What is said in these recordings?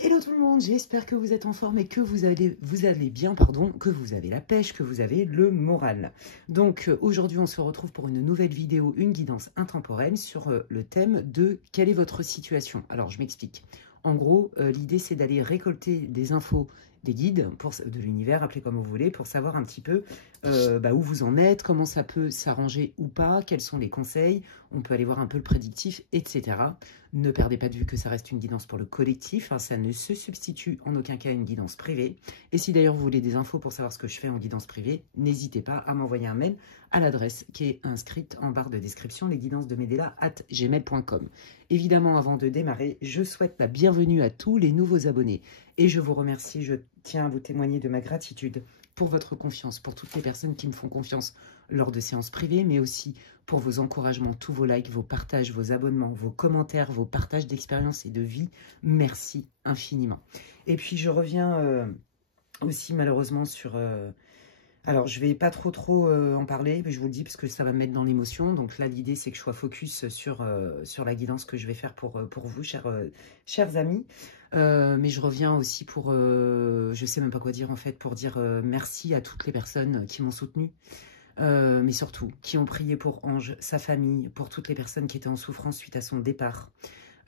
Hello tout le monde, j'espère que vous êtes en forme et que vous allez bien, pardon, que vous avez la pêche, que vous avez le moral. Donc aujourd'hui on se retrouve pour une nouvelle vidéo, une guidance intemporelle sur le thème de quelle est votre situation. Alors je m'explique. En gros, l'idée c'est d'aller récolter des infos, des guides de l'univers, appelez comme vous voulez, pour savoir un petit peu où vous en êtes, comment ça peut s'arranger ou pas, quels sont les conseils, on peut aller voir un peu le prédictif, etc. Ne perdez pas de vue que ça reste une guidance pour le collectif, hein, ça ne se substitue en aucun cas à une guidance privée. Et si d'ailleurs vous voulez des infos pour savoir ce que je fais en guidance privée, n'hésitez pas à m'envoyer un mail à l'adresse qui est inscrite en barre de description, lesguidancesdemedela@gmail.com. Évidemment, avant de démarrer, je souhaite la bienvenue à tous les nouveaux abonnés et je vous remercie, je tiens à vous témoigner de ma gratitude pour votre confiance, pour toutes les personnes qui me font confiance lors de séances privées, mais aussi pour vos encouragements, tous vos likes, vos partages, vos abonnements, vos commentaires, vos partages d'expérience et de vie. Merci infiniment. Et puis, je reviens aussi malheureusement sur... alors, je vais pas trop en parler, mais je vous le dis parce que ça va me mettre dans l'émotion. Donc là, l'idée, c'est que je sois focus sur la guidance que je vais faire pour vous, chers amis. Mais je reviens aussi pour, je sais même pas quoi dire en fait, pour dire merci à toutes les personnes qui m'ont soutenu. Mais surtout, qui ont prié pour Ange, sa famille, pour toutes les personnes qui étaient en souffrance suite à son départ.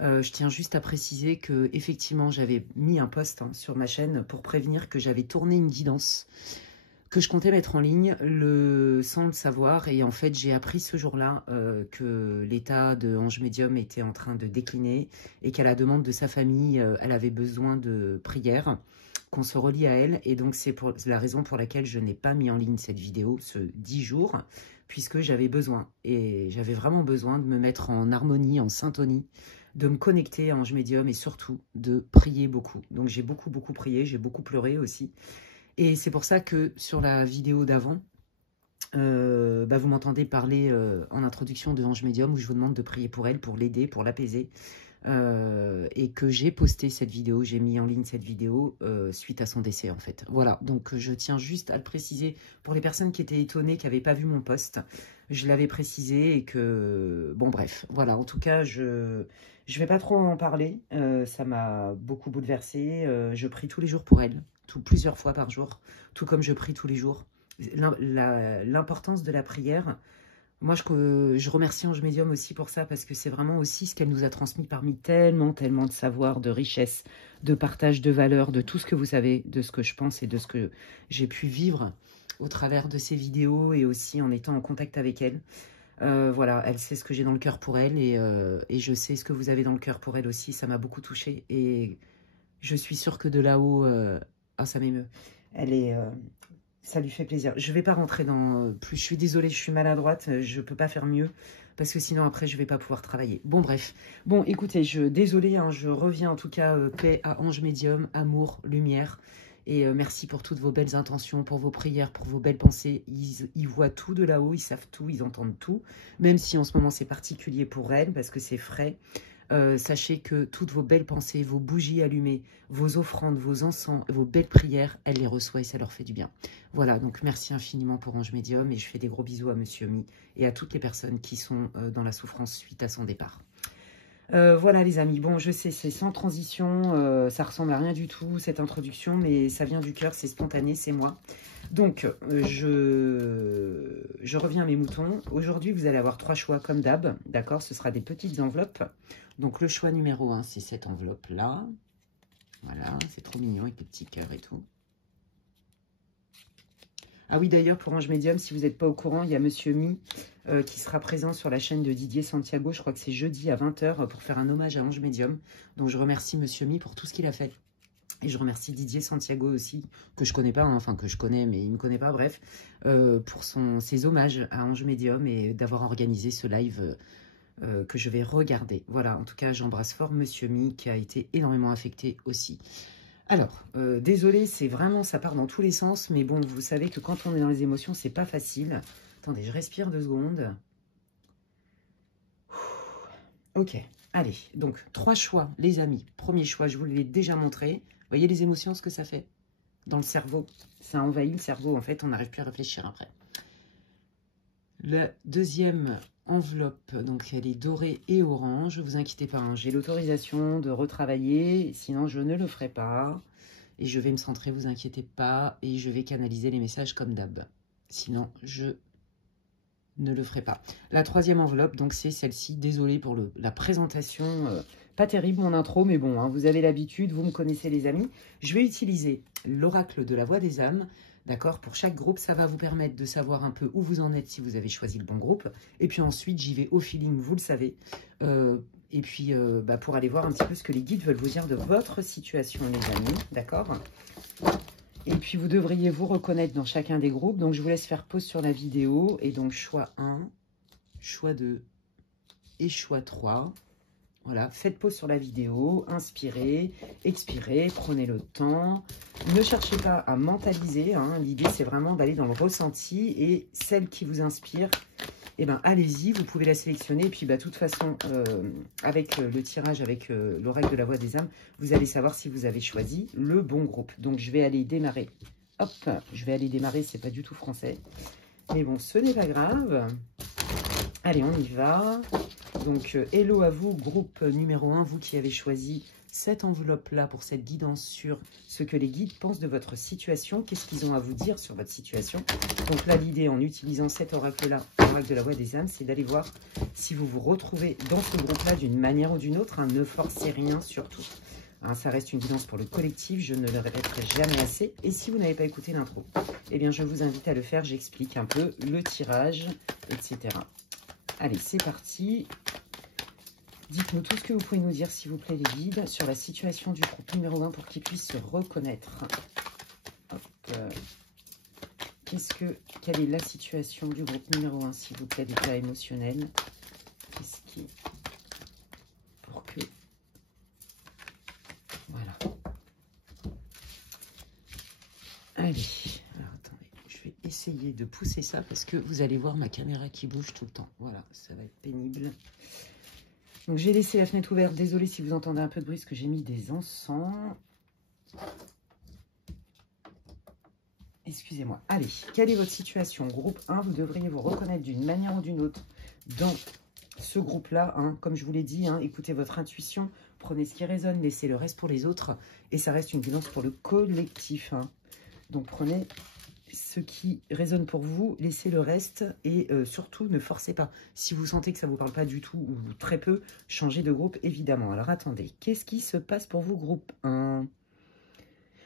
Je tiens juste à préciser que effectivement, j'avais mis un post sur ma chaîne pour prévenir que j'avais tourné une guidance que je comptais mettre en ligne sans le savoir. Et en fait, j'ai appris ce jour-là que l'état de Ange Médium était en train de décliner et qu'à la demande de sa famille, elle avait besoin de prières, qu'on se relie à elle. Et donc, c'est la raison pour laquelle je n'ai pas mis en ligne cette vidéo, ce 10 jours, puisque j'avais besoin. Et j'avais vraiment besoin de me mettre en harmonie, en syntonie, de me connecter à Ange Médium et surtout de prier beaucoup. Donc, j'ai beaucoup prié, j'ai beaucoup pleuré aussi. Et c'est pour ça que sur la vidéo d'avant, vous m'entendez parler en introduction de Ange Médium où je vous demande de prier pour elle, pour l'aider, pour l'apaiser. Et que j'ai posté cette vidéo, j'ai mis en ligne cette vidéo suite à son décès en fait. Voilà, donc je tiens juste à le préciser pour les personnes qui étaient étonnées, qui n'avaient pas vu mon post. Je l'avais précisé et que... Bon bref, voilà, en tout cas, je vais pas trop en parler. Ça m'a beaucoup bouleversée. Je prie tous les jours pour elle, plusieurs fois par jour, tout comme je prie tous les jours. L'importance de la prière... Moi, je remercie Ange Médium aussi pour ça, parce que c'est vraiment aussi ce qu'elle nous a transmis parmi tellement de savoir, de richesse, de partage de valeurs, de tout ce que vous savez, de ce que je pense et de ce que j'ai pu vivre au travers de ces vidéos et aussi en étant en contact avec elle. Voilà, elle sait ce que j'ai dans le cœur pour elle et je sais ce que vous avez dans le cœur pour elle aussi. Ça m'a beaucoup touchée et je suis sûre que de là-haut, ça m'émeut. Elle est... ça lui fait plaisir. Je ne vais pas rentrer dans plus. Je suis désolée, je suis maladroite. Je ne peux pas faire mieux. Parce que sinon, après, je ne vais pas pouvoir travailler. Bon, bref. Bon, écoutez, désolée. Je reviens en tout cas. Paix à Ange Médium, amour, lumière. Et merci pour toutes vos belles intentions, pour vos prières, pour vos belles pensées. Ils voient tout de là-haut. Ils savent tout. Ils entendent tout. Même si en ce moment, c'est particulier pour elle. Parce que c'est frais. Sachez que toutes vos belles pensées, vos bougies allumées, vos offrandes, vos encens, vos belles prières, elle les reçoit et ça leur fait du bien. Voilà, donc merci infiniment pour Ange Médium et je fais des gros bisous à Monsieur Mi et à toutes les personnes qui sont dans la souffrance suite à son départ. Voilà les amis, bon je sais c'est sans transition, ça ressemble à rien du tout cette introduction, mais ça vient du cœur, c'est spontané, c'est moi. Donc je reviens à mes moutons. Aujourd'hui vous allez avoir 3 choix comme d'hab, d'accord, ce sera des petites enveloppes. Donc le choix numéro 1 c'est cette enveloppe là, voilà, c'est trop mignon avec les petits cœurs et tout. Ah oui, d'ailleurs, pour Ange Médium, si vous n'êtes pas au courant, il y a Monsieur Mi qui sera présent sur la chaîne de Didier Santiago. Je crois que c'est jeudi à 20 h pour faire un hommage à Ange Médium. Donc, je remercie Monsieur Mi pour tout ce qu'il a fait. Et je remercie Didier Santiago aussi, que je connais pas, hein, enfin que je connais, mais il ne me connaît pas, bref, pour ses hommages à Ange Médium et d'avoir organisé ce live que je vais regarder. Voilà, en tout cas, j'embrasse fort Monsieur Mi qui a été énormément affecté aussi. Alors, désolé, c'est vraiment, ça part dans tous les sens, mais bon, vous savez que quand on est dans les émotions, c'est pas facile. Attendez, je respire 2 secondes. Ok, allez, donc 3 choix, les amis. Premier choix, je vous l'ai déjà montré. Vous voyez les émotions, ce que ça fait dans le cerveau. Ça envahit le cerveau, en fait, on n'arrive plus à réfléchir après. Le deuxième enveloppe, donc elle est dorée et orange. Ne vous inquiétez pas, hein, j'ai l'autorisation de retravailler, sinon je ne le ferai pas. Et je vais me centrer, vous inquiétez pas, et je vais canaliser les messages comme d'hab. Sinon, je ne le ferai pas. La troisième enveloppe, donc c'est celle-ci. Désolée pour la présentation, pas terrible mon intro, mais bon, hein, vous avez l'habitude, vous me connaissez les amis. Je vais utiliser l'oracle de la voix des âmes. D'accord, pour chaque groupe, ça va vous permettre de savoir un peu où vous en êtes si vous avez choisi le bon groupe. Et puis ensuite, j'y vais au feeling, vous le savez. Et puis, pour aller voir un petit peu ce que les guides veulent vous dire de votre situation, les amis. D'accord? Et puis, vous devriez vous reconnaître dans chacun des groupes. Donc, je vous laisse faire pause sur la vidéo. Et donc, choix 1, choix 2 et choix 3. Voilà, faites pause sur la vidéo, inspirez, expirez, prenez le temps. Ne cherchez pas à mentaliser, hein. L'idée, c'est vraiment d'aller dans le ressenti. Et celle qui vous inspire, eh ben, allez-y, vous pouvez la sélectionner. Et puis, de toute façon, avec le tirage, avec l'oracle de la voix des âmes, vous allez savoir si vous avez choisi le bon groupe. Donc, je vais aller démarrer. Hop, je vais aller démarrer, c'est pas du tout français. Mais bon, ce n'est pas grave. Allez, on y va. Donc, hello à vous, groupe numéro 1, vous qui avez choisi cette enveloppe-là pour cette guidance sur ce que les guides pensent de votre situation. Qu'est-ce qu'ils ont à vous dire sur votre situation? Donc là, l'idée en utilisant cet oracle-là, l'oracle de la voix des âmes, c'est d'aller voir si vous vous retrouvez dans ce groupe-là d'une manière ou d'une autre. Hein. Ne forcez rien surtout. Hein, ça reste une guidance pour le collectif, je ne le répéterai jamais assez. Et si vous n'avez pas écouté l'intro, eh bien je vous invite à le faire. J'explique un peu le tirage, etc. Allez, c'est parti. Dites-nous tout ce que vous pouvez nous dire, s'il vous plaît, les guides, sur la situation du groupe numéro 1 pour qu'ils puissent se reconnaître. Quelle est la situation du groupe numéro 1, s'il vous plaît, d'état émotionnel? Qu'est-ce qui... Pour que... Voilà. Allez. Alors, attendez. Je vais essayer de pousser ça parce que vous allez voir ma caméra qui bouge tout le temps. Voilà, ça va être pénible. Donc, j'ai laissé la fenêtre ouverte. Désolée si vous entendez un peu de bruit, parce que j'ai mis des encens. Excusez-moi. Allez, quelle est votre situation? Groupe 1, vous devriez vous reconnaître d'une manière ou d'une autre dans ce groupe-là. Hein. Comme je vous l'ai dit, hein, écoutez votre intuition, prenez ce qui résonne, laissez le reste pour les autres. Et ça reste une guidance pour le collectif. Hein. Donc, prenez ce qui résonne pour vous, laissez le reste et surtout ne forcez pas. Si vous sentez que ça ne vous parle pas du tout ou très peu, changez de groupe évidemment. Alors attendez, qu'est-ce qui se passe pour vous groupe 1?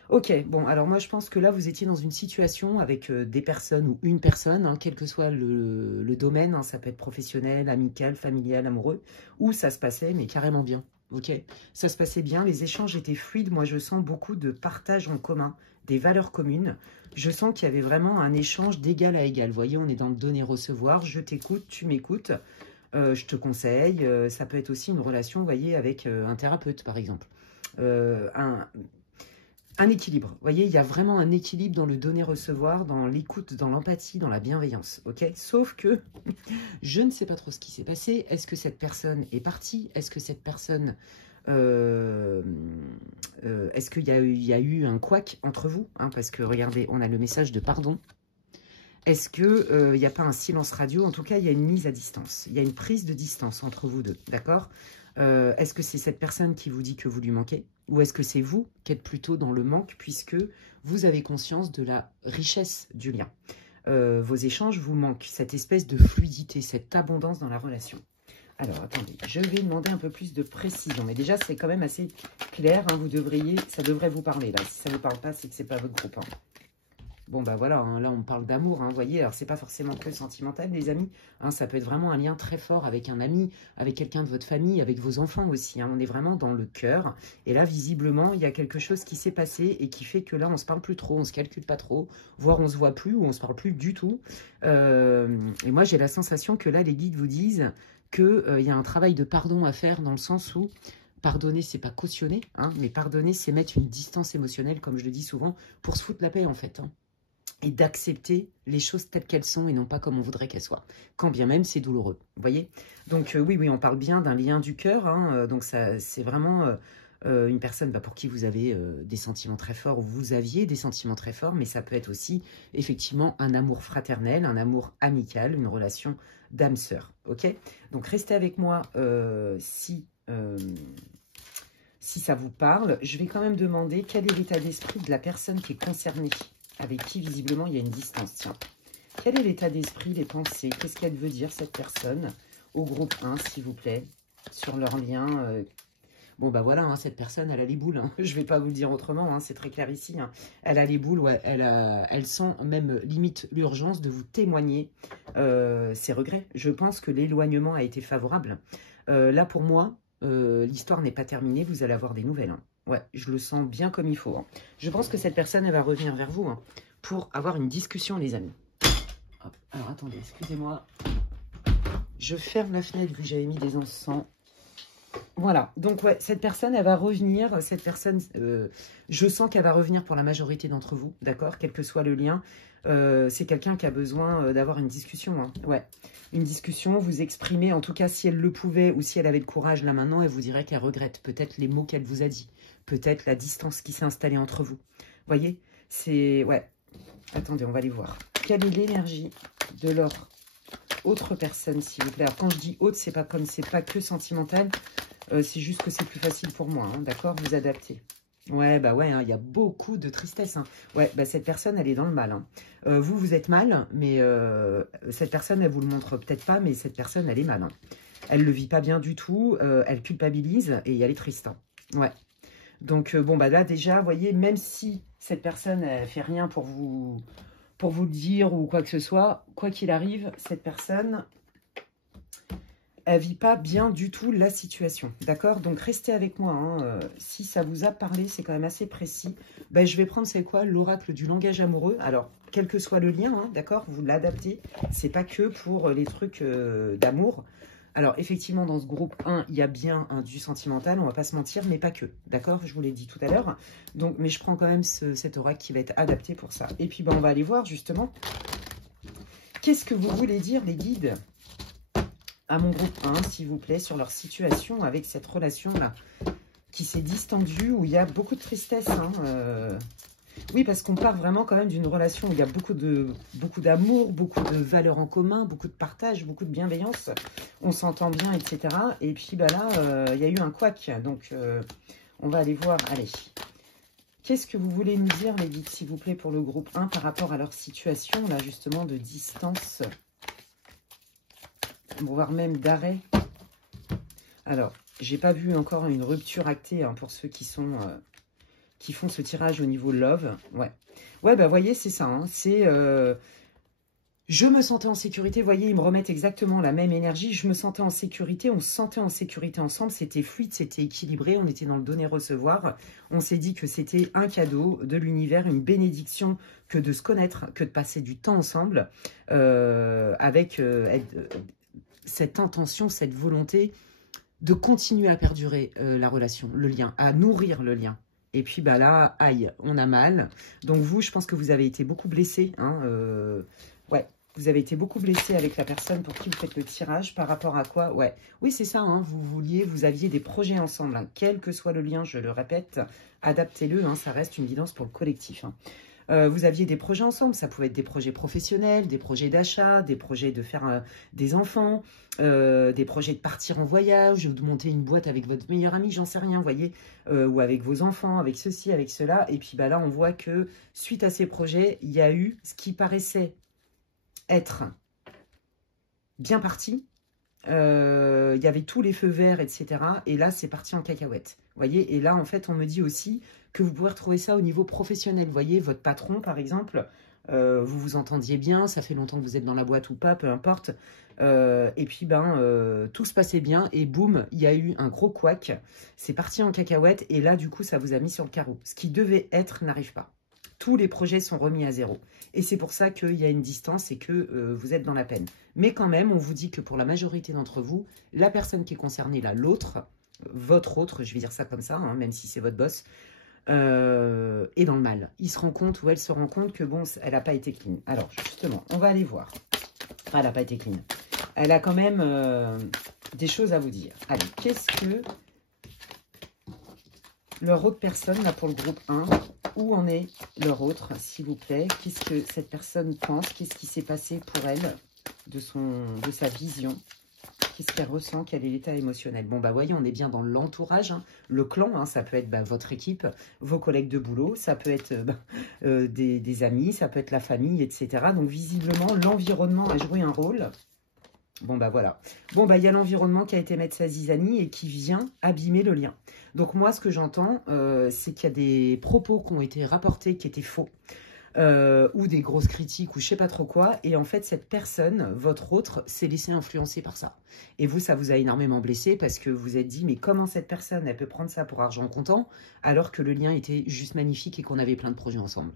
Ok, bon, alors moi je pense que là vous étiez dans une situation avec des personnes ou une personne, hein, quel que soit le domaine, hein, ça peut être professionnel, amical, familial, amoureux, où ça se passait mais carrément bien. Ok, ça se passait bien, les échanges étaient fluides, moi je sens beaucoup de partage en commun, des valeurs communes. Je sens qu'il y avait vraiment un échange d'égal à égal. Vous voyez, on est dans le donner-recevoir, je t'écoute, tu m'écoutes, je te conseille. Ça peut être aussi une relation, vous voyez, avec un thérapeute par exemple. Un équilibre, vous voyez, il y a vraiment un équilibre dans le donner-recevoir, dans l'écoute, dans l'empathie, dans la bienveillance, ok? Sauf que je ne sais pas trop ce qui s'est passé. Est-ce que cette personne est partie? Est-ce que cette personne... est-ce qu'il y a eu un couac entre vous, hein? Parce que, regardez, on a le message de pardon. Est-ce qu'il n'y a pas un silence radio? En tout cas, il y a une mise à distance. Il y a une prise de distance entre vous deux, d'accord? Est-ce que c'est cette personne qui vous dit que vous lui manquez? Ou est-ce que c'est vous qui êtes plutôt dans le manque puisque vous avez conscience de la richesse du lien? Vos échanges vous manquent, cette espèce de fluidité, cette abondance dans la relation. Alors, attendez, je vais demander un peu plus de précision. Mais déjà, c'est quand même assez clair. Hein, ça devrait vous parler. Là, si ça ne vous parle pas, c'est que ce n'est pas votre groupe. Hein. Bon, bah voilà, hein, là, on parle d'amour. Hein, vous voyez, alors, c'est pas forcément que sentimental, les amis. Hein, ça peut être vraiment un lien très fort avec un ami, avec quelqu'un de votre famille, avec vos enfants aussi. Hein, on est vraiment dans le cœur. Et là, visiblement, il y a quelque chose qui s'est passé et qui fait que là, on se parle plus trop, on se calcule pas trop, voire on se voit plus ou on se parle plus du tout. Et moi, j'ai la sensation que là, les guides vous disent qu'il y a un travail de pardon à faire dans le sens où pardonner, c'est pas cautionner, hein, mais pardonner, c'est mettre une distance émotionnelle, comme je le dis souvent, pour se foutre la paix, en fait. Hein, et d'accepter les choses telles qu'elles sont et non pas comme on voudrait qu'elles soient. Quand bien même, c'est douloureux. Vous voyez? Donc, oui, on parle bien d'un lien du cœur. Hein, donc, c'est vraiment Une personne pour qui vous avez des sentiments très forts, ou vous aviez des sentiments très forts, mais ça peut être aussi effectivement un amour fraternel, un amour amical, une relation d'âme-sœur. Ok? Donc restez avec moi si ça vous parle. Je vais quand même demander quel est l'état d'esprit de la personne qui est concernée, avec qui visiblement il y a une distance. Tiens. Quel est l'état d'esprit, les pensées? Qu'est-ce qu'elle veut dire, cette personne? Au groupe 1, s'il vous plaît, sur leur lien. Bon, bah voilà, hein, cette personne, elle a les boules. Hein. Je ne vais pas vous le dire autrement, hein, c'est très clair ici. Hein. Elle a les boules, ouais, elle sent même limite l'urgence de vous témoigner ses regrets. Je pense que l'éloignement a été favorable. Là, pour moi, l'histoire n'est pas terminée, vous allez avoir des nouvelles. Hein. Ouais, je le sens bien comme il faut. Hein. Je pense que cette personne, elle va revenir vers vous hein, pour avoir une discussion, les amis. Hop. Alors, attendez, excusez-moi. Je ferme la fenêtre vu que j'avais mis des encens. Voilà, donc ouais, cette personne, elle va revenir, cette personne, je sens qu'elle va revenir pour la majorité d'entre vous, d'accord, quel que soit le lien. C'est quelqu'un qui a besoin d'avoir une discussion, hein. Ouais, une discussion, vous exprimer, en tout cas si elle le pouvait ou si elle avait le courage là maintenant, elle vous dirait qu'elle regrette peut-être les mots qu'elle vous a dit, peut-être la distance qui s'est installée entre vous. Voyez, c'est, ouais, attendez, on va aller voir. Quelle est l'énergie de leur autre personne, s'il vous plaît? Alors quand je dis autre, c'est pas que sentimental, c'est juste que c'est plus facile pour moi, hein, d'accord? Vous adaptez. Ouais, bah ouais, hein, il y a beaucoup de tristesse. Hein. Ouais, bah cette personne, elle est dans le mal. Hein. Vous êtes mal, mais cette personne, elle vous le montre peut-être pas, mais cette personne, elle est mal. Hein. Elle le vit pas bien du tout, elle culpabilise et elle est triste. Hein. Ouais. Donc, bon, bah là, déjà, vous voyez, même si cette personne, elle fait rien pour vous le dire ou quoi que ce soit, quoi qu'il arrive, cette personne... elle vit pas bien du tout la situation, d'accord? Donc, restez avec moi. Hein. Si ça vous a parlé, c'est quand même assez précis. Ben, je vais prendre, c'est quoi? L'oracle du langage amoureux. Alors, quel que soit le lien, hein, d'accord? Vous l'adaptez. C'est pas que pour les trucs d'amour. Alors, effectivement, dans ce groupe 1, il y a bien du sentimental, on va pas se mentir, mais pas que, d'accord? Je vous l'ai dit tout à l'heure. Donc, mais je prends quand même cet oracle qui va être adapté pour ça. Et puis, ben, on va aller voir, justement, qu'est-ce que vous voulez dire, les guides, à mon groupe 1, s'il vous plaît, sur leur situation avec cette relation-là, qui s'est distendue, où il y a beaucoup de tristesse. Hein, Oui, parce qu'on part vraiment quand même d'une relation où il y a beaucoup d'amour, beaucoup de valeurs en commun, beaucoup de partage, beaucoup de bienveillance. On s'entend bien, etc. Et puis bah là, il y a eu un couac. Donc, on va aller voir. Allez. Qu'est-ce que vous voulez nous dire, les guides, s'il vous plaît, pour le groupe 1, par rapport à leur situation, là, justement, de distance, voire même d'arrêt? Alors, j'ai pas vu encore une rupture actée hein, pour ceux qui sont... qui font ce tirage au niveau love. Ouais, ouais, bah voyez, c'est ça. Hein, c'est... je me sentais en sécurité. Vous voyez, ils me remettent exactement la même énergie. Je me sentais en sécurité. On se sentait en sécurité ensemble. C'était fluide, c'était équilibré. On était dans le donner-recevoir. On s'est dit que c'était un cadeau de l'univers, une bénédiction que de se connaître, que de passer du temps ensemble avec cette intention, cette volonté de continuer à perdurer la relation, le lien, à nourrir le lien. Et puis, bah là, aïe, on a mal. Donc, vous, je pense que vous avez été beaucoup blessé. Hein, ouais, vous avez été beaucoup blessé avec la personne pour qui vous faites le tirage. Par rapport à quoi? Ouais, oui, c'est ça. Hein, vous aviez des projets ensemble. Hein, quel que soit le lien, je le répète, adaptez-le. Hein, ça reste une guidance pour le collectif. Hein. Vous aviez des projets ensemble, ça pouvait être des projets professionnels, des projets d'achat, des projets de faire des enfants, des projets de partir en voyage, ou de monter une boîte avec votre meilleur ami, j'en sais rien, vous voyez, ou avec vos enfants, avec ceci, avec cela. Et puis bah là, on voit que suite à ces projets, il y a eu ce qui paraissait être bien parti. Il y avait tous les feux verts, etc. Et là, c'est parti en cacahuète. Vous voyez, et là, en fait, on me dit aussi que vous pouvez retrouver ça au niveau professionnel. Vous voyez, votre patron, par exemple, vous vous entendiez bien, ça fait longtemps que vous êtes dans la boîte ou pas, peu importe. Et puis, tout se passait bien et boum, il y a eu un gros couac. C'est parti en cacahuète et là, du coup, ça vous a mis sur le carreau. Ce qui devait être n'arrive pas. Tous les projets sont remis à zéro. Et c'est pour ça qu'il y a une distance et que vous êtes dans la peine. Mais quand même, on vous dit que pour la majorité d'entre vous, la personne qui est concernée là, l'autre, votre autre, je vais dire ça comme ça, hein, même si c'est votre boss, est dans le mal. Il se rend compte ou elle se rend compte que bon, elle n'a pas été clean. Alors justement, on va aller voir. Enfin, elle n'a pas été clean. Elle a quand même des choses à vous dire. Allez, qu'est-ce que leur autre personne, là, pour le groupe 1, où en est leur autre, s'il vous plaît? Qu'est-ce que cette personne pense? Qu'est-ce qui s'est passé pour elle de sa vision? Qu'est-ce qu'elle ressent? Quel est l'état émotionnel? Bon, bah, voyez, on est bien dans l'entourage, hein, le clan, hein, ça peut être votre équipe, vos collègues de boulot, ça peut être des amis, ça peut être la famille, etc. Donc, visiblement, l'environnement a joué un rôle. Bon, bah, voilà. Bon, bah, il y a l'environnement qui a été mettre sa zizanie et qui vient abîmer le lien. Donc, moi, ce que j'entends, c'est qu'il y a des propos qui ont été rapportés qui étaient faux. Ou des grosses critiques ou je sais pas trop quoi, et en fait cette personne, votre autre, s'est laissé influencer par ça, et vous, ça vous a énormément blessé parce que vous vous êtes dit, mais comment cette personne, elle peut prendre ça pour argent comptant alors que le lien était juste magnifique et qu'on avait plein de projets ensemble.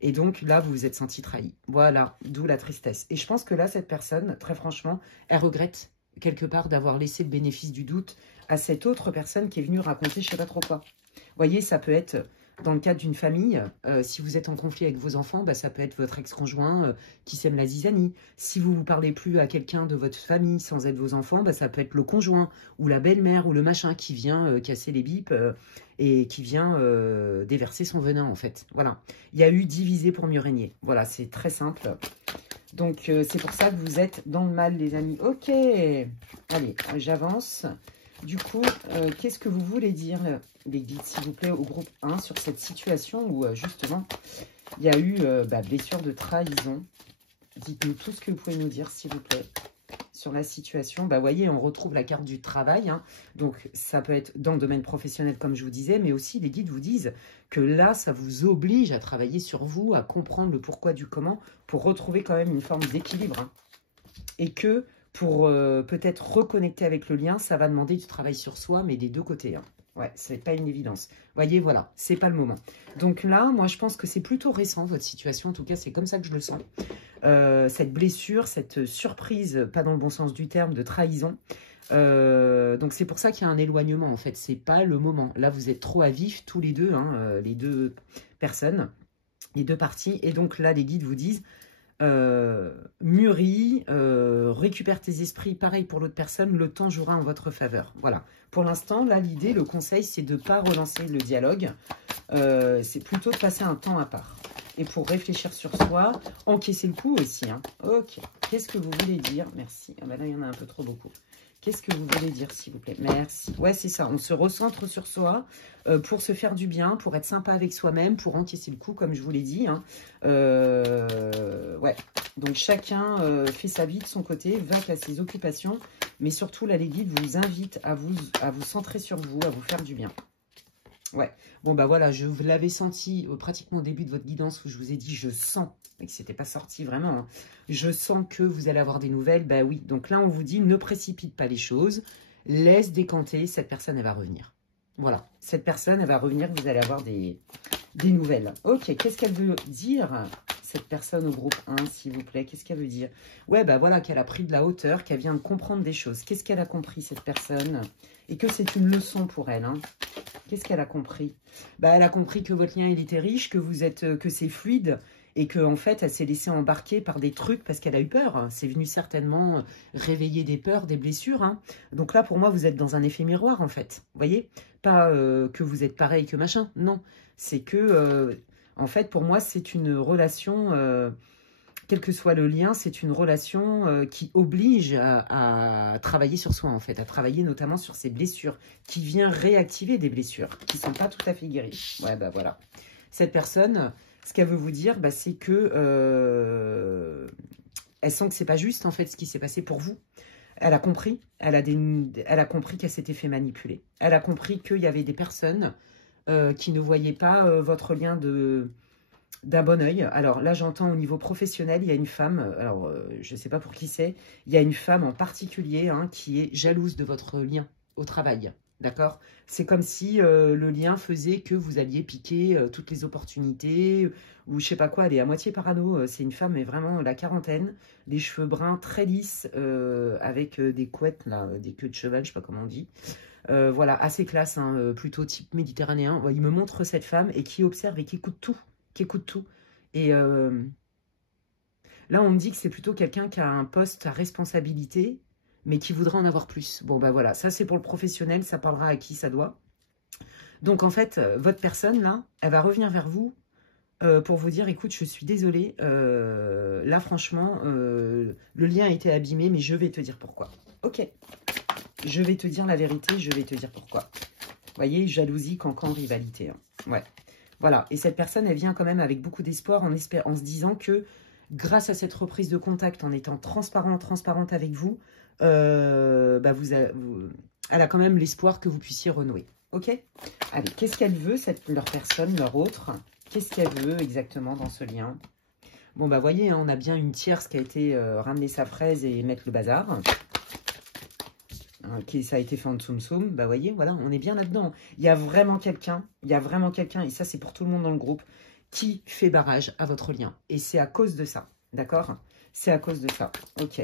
Et donc là, vous vous êtes senti trahi. Voilà, d'où la tristesse. Et je pense que là, cette personne, très franchement, elle regrette quelque part d'avoir laissé le bénéfice du doute à cette autre personne qui est venue raconter je sais pas trop quoi. Vous voyez, ça peut être dans le cadre d'une famille, si vous êtes en conflit avec vos enfants, bah, ça peut être votre ex-conjoint qui sème la zizanie. Si vous ne parlez plus à quelqu'un de votre famille sans être vos enfants, bah, ça peut être le conjoint ou la belle-mère ou le machin qui vient casser les bips et qui vient déverser son venin, en fait. Voilà. Il y a eu diviser pour mieux régner. Voilà, c'est très simple. Donc, c'est pour ça que vous êtes dans le mal, les amis. Ok. Allez, j'avance. Du coup, qu'est-ce que vous voulez dire, les guides, s'il vous plaît, au groupe 1, sur cette situation où, justement, il y a eu blessure de trahison? Dites-nous tout ce que vous pouvez nous dire, s'il vous plaît, sur la situation. Bah, voyez, on retrouve la carte du travail. Hein. Donc, ça peut être dans le domaine professionnel, comme je vous disais, mais aussi, les guides vous disent que là, ça vous oblige à travailler sur vous, à comprendre le pourquoi du comment, pour retrouver quand même une forme d'équilibre. Hein. Et que pour peut-être reconnecter avec le lien, ça va demander du travail sur soi, mais des deux côtés. Hein. Ouais, c'est pas une évidence. Voyez, voilà, c'est pas le moment. Donc là, moi, je pense que c'est plutôt récent, votre situation. En tout cas, c'est comme ça que je le sens. Cette blessure, cette surprise, pas dans le bon sens du terme, de trahison. Donc, c'est pour ça qu'il y a un éloignement, en fait. C'est pas le moment. Là, vous êtes trop à vif, tous les deux, hein, les deux personnes, les deux parties. Et donc, là, les guides vous disent... mûris, récupère tes esprits, pareil pour l'autre personne, le temps jouera en votre faveur. Voilà. Pour l'instant, là, l'idée, le conseil, c'est de ne pas relancer le dialogue. C'est plutôt de passer un temps à part. Et pour réfléchir sur soi, encaisser le coup aussi. Hein. Ok. Qu'est-ce que vous voulez dire? Merci. Ah ben là, il y en a un peu trop beaucoup. Qu'est-ce que vous voulez dire, s'il vous plaît? Merci. Ouais, c'est ça. On se recentre sur soi pour se faire du bien, pour être sympa avec soi-même, pour encaisser le coup, comme je vous l'ai dit. Hein. Ouais. Donc, chacun fait sa vie de son côté, va à ses occupations. Mais surtout, là, les guides vous invitent à vous centrer sur vous, à vous faire du bien. Ouais. Bon, bah voilà, je vous l'avais senti pratiquement au début de votre guidance où je vous ai dit, je sens, et que c'était pas sorti vraiment, hein, je sens que vous allez avoir des nouvelles. Bah oui, donc là, on vous dit, ne précipite pas les choses, laisse décanter, cette personne, elle va revenir. Voilà, cette personne, elle va revenir, vous allez avoir des nouvelles. Ok, qu'est-ce qu'elle veut dire, cette personne au groupe 1, s'il vous plaît? Qu'est-ce qu'elle veut dire? Ouais, bah voilà, qu'elle a pris de la hauteur, qu'elle vient de comprendre des choses. Qu'est-ce qu'elle a compris, cette personne? Et que c'est une leçon pour elle, hein. Qu'est-ce qu'elle a compris? Bah, elle a compris que votre lien, il était riche, que c'est fluide, et que en fait, elle s'est laissée embarquer par des trucs parce qu'elle a eu peur. Hein. C'est venu certainement réveiller des peurs, des blessures. Hein. Donc là, pour moi, vous êtes dans un effet miroir, en fait. Vous voyez? Pas que vous êtes pareil que machin. Non. C'est que, en fait, pour moi, c'est une relation... quel que soit le lien, c'est une relation qui oblige à travailler sur soi, en fait, à travailler notamment sur ses blessures, qui vient réactiver des blessures qui ne sont pas tout à fait guéries. Ouais, bah voilà. Cette personne, ce qu'elle veut vous dire, bah, c'est que elle sent que c'est pas juste, en fait, ce qui s'est passé pour vous. Elle a compris, elle a compris qu'elle s'était fait manipuler. Elle a compris qu'il y avait des personnes qui ne voyaient pas votre lien d'un bon œil. Alors là, j'entends au niveau professionnel, il y a une femme, alors je ne sais pas pour qui c'est, il y a une femme en particulier hein, qui est jalouse de votre lien au travail, d'accord? C'est comme si le lien faisait que vous alliez piquer toutes les opportunités, ou je sais pas quoi, elle est à moitié parano, c'est une femme, mais vraiment la quarantaine, les cheveux bruns très lisses, avec des couettes, là, des queues de cheval, je sais pas comment on dit. Voilà, assez classe, hein, plutôt type méditerranéen. Il me montre cette femme et qui observe et qui écoute tout. Et là, on me dit que c'est plutôt quelqu'un qui a un poste à responsabilité, mais qui voudrait en avoir plus. Bon, bah voilà, ça c'est pour le professionnel, ça parlera à qui ça doit. Donc, en fait, votre personne, là, elle va revenir vers vous pour vous dire, écoute, je suis désolée, là, franchement, le lien a été abîmé, mais je vais te dire pourquoi. Ok, je vais te dire la vérité, je vais te dire pourquoi. Vous voyez, jalousie, cancan, rivalité. Hein. Ouais, voilà. Et cette personne, elle vient quand même avec beaucoup d'espoir en se disant que grâce à cette reprise de contact, en étant transparente avec vous, elle a quand même l'espoir que vous puissiez renouer. Ok? Allez, qu'est-ce qu'elle veut, leur personne, leur autre? Qu'est-ce qu'elle veut exactement dans ce lien? Bon, bah, voyez, hein, on a bien une tierce qui a été ramener sa fraise et mettre le bazar. Hein, ça a été fait en tsum tsum. Bah, voyez, voilà, on est bien là-dedans. Il y a vraiment quelqu'un, et ça, c'est pour tout le monde dans le groupe, qui fait barrage à votre lien. Et c'est à cause de ça, d'accord? C'est à cause de ça, ok.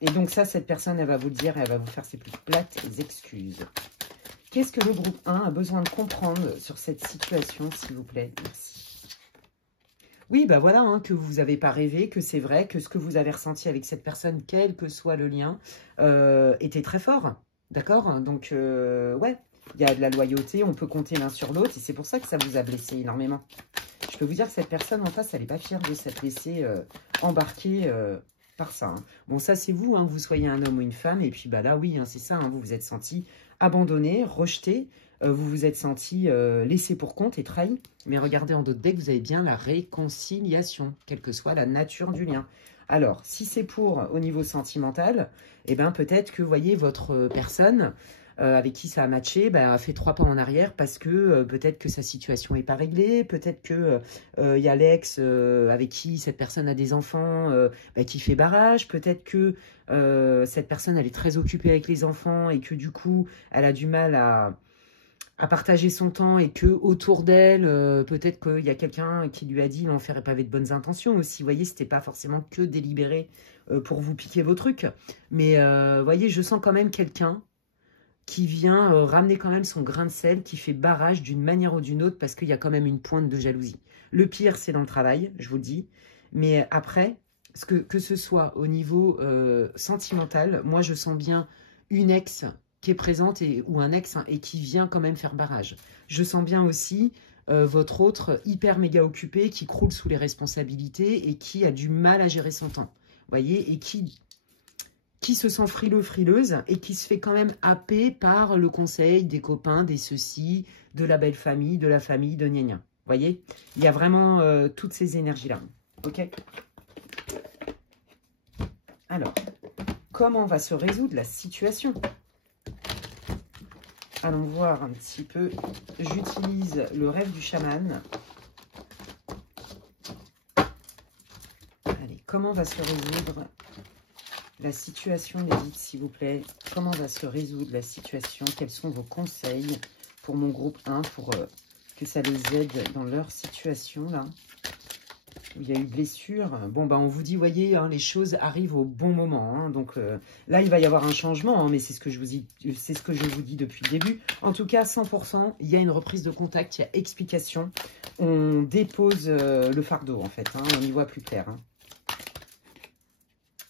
Et donc ça, cette personne, elle va vous le dire, elle va vous faire ses plus plates excuses. Qu'est-ce que le groupe 1 a besoin de comprendre sur cette situation, s'il vous plaît? Merci. Oui, bah voilà, hein, que vous n'avez pas rêvé, que c'est vrai, que ce que vous avez ressenti avec cette personne, quel que soit le lien, était très fort, d'accord? Donc, ouais, il y a de la loyauté, on peut compter l'un sur l'autre, et c'est pour ça que ça vous a blessé énormément. Je peux vous dire que cette personne en face, elle n'est pas fière de s'être laissée embarquer par ça. Hein. Bon, ça, c'est vous, hein, que vous soyez un homme ou une femme, et puis bah là, oui, hein, c'est ça, hein, vous vous êtes senti abandonné, rejeté, vous vous êtes senti laissé pour compte et trahi. Mais regardez en dos de deck, vous avez bien la réconciliation, quelle que soit la nature du lien. Alors, si c'est pour au niveau sentimental, eh ben, peut-être que, vous voyez, votre personne avec qui ça a matché a fait 3 pas en arrière parce que peut-être que sa situation n'est pas réglée, peut-être que y a l'ex avec qui cette personne a des enfants qui fait barrage, peut-être que cette personne, elle est très occupée avec les enfants et que du coup, elle a du mal à partager son temps et que autour d'elle, peut-être qu'il y a quelqu'un qui lui a dit l'enfer est pavé de bonnes intentions aussi. Vous voyez, c'était pas forcément que délibéré pour vous piquer vos trucs. Mais vous voyez, je sens quand même quelqu'un qui vient ramener quand même son grain de sel, qui fait barrage d'une manière ou d'une autre parce qu'il y a quand même une pointe de jalousie. Le pire, c'est dans le travail, je vous le dis. Mais après, que ce soit au niveau sentimental, moi, je sens bien une ex qui est présente ou un ex et qui vient quand même faire barrage. Je sens bien aussi votre autre hyper méga occupé qui croule sous les responsabilités et qui a du mal à gérer son temps. Vous voyez, et qui se sent frileux, frileuse et qui se fait quand même happer par le conseil des copains, des ceci, de la belle famille, de la famille, de gna gna. Vous voyez, il y a vraiment toutes ces énergies-là. Ok? Alors, comment va se résoudre la situation? Allons voir un petit peu. J'utilise le rêve du chaman. Allez, comment va se résoudre la situation, les guides, s'il vous plaît? Comment va se résoudre la situation? Quels sont vos conseils pour mon groupe 1 pour que ça les aide dans leur situation, là? Il y a eu blessure. Bon, bah, on vous dit, voyez, hein, les choses arrivent au bon moment. Hein, donc là, il va y avoir un changement, hein, mais c'est ce que je vous dis depuis le début. En tout cas, 100%, il y a une reprise de contact, il y a explication. On dépose le fardeau, en fait. Hein, on y voit plus clair. Hein.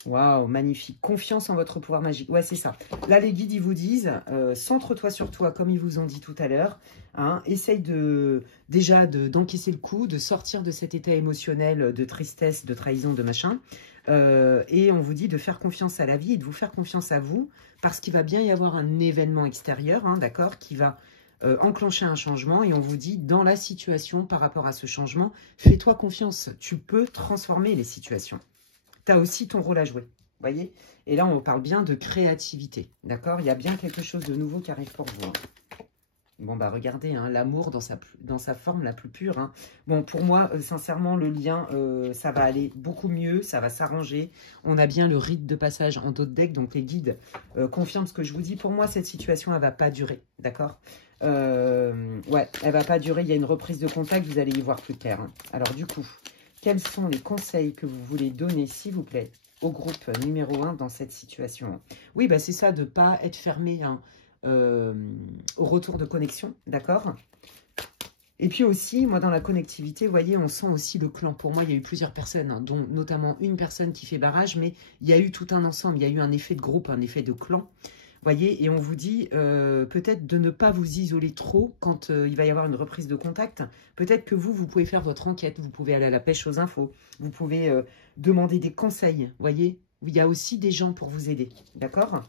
Waouh, magnifique. Confiance en votre pouvoir magique. Ouais, c'est ça. Là, les guides, ils vous disent, centre-toi sur toi, comme ils vous ont dit tout à l'heure. Hein, essaye déjà d'encaisser le coup, de sortir de cet état émotionnel de tristesse, de trahison, de machin. Et on vous dit de faire confiance à la vie et de vous faire confiance à vous, parce qu'il va bien y avoir un événement extérieur, hein, d'accord, qui va enclencher un changement. Et on vous dit, dans la situation, par rapport à ce changement, fais-toi confiance. Tu peux transformer les situations. Tu as aussi ton rôle à jouer, voyez? Et là, on parle bien de créativité, d'accord? Il y a bien quelque chose de nouveau qui arrive pour vous. Hein. Bon, bah regardez, hein, l'amour dans sa forme la plus pure. Hein. Bon, pour moi, sincèrement, le lien, ça va aller beaucoup mieux, ça va s'arranger. On a bien le rite de passage en dos de deck, donc les guides confirment ce que je vous dis. Pour moi, cette situation, elle va pas durer, d'accord? Ouais, elle va pas durer, il y a une reprise de contact, vous allez y voir plus clair. Hein. Alors du coup... Quels sont les conseils que vous voulez donner, s'il vous plaît, au groupe numéro 1 dans cette situation? Oui, bah c'est ça, de ne pas être fermé hein, au retour de connexion, d'accord? Et puis aussi, moi, dans la connectivité, vous voyez, on sent aussi le clan. Pour moi, il y a eu plusieurs personnes, hein, dont notamment une personne qui fait barrage, mais il y a eu tout un ensemble, il y a eu un effet de groupe, un effet de clan. Voyez, et on vous dit peut-être de ne pas vous isoler trop quand il va y avoir une reprise de contact. Peut-être que vous pouvez faire votre enquête, vous pouvez aller à la pêche aux infos, vous pouvez demander des conseils, voyez. Il y a aussi des gens pour vous aider, d'accord?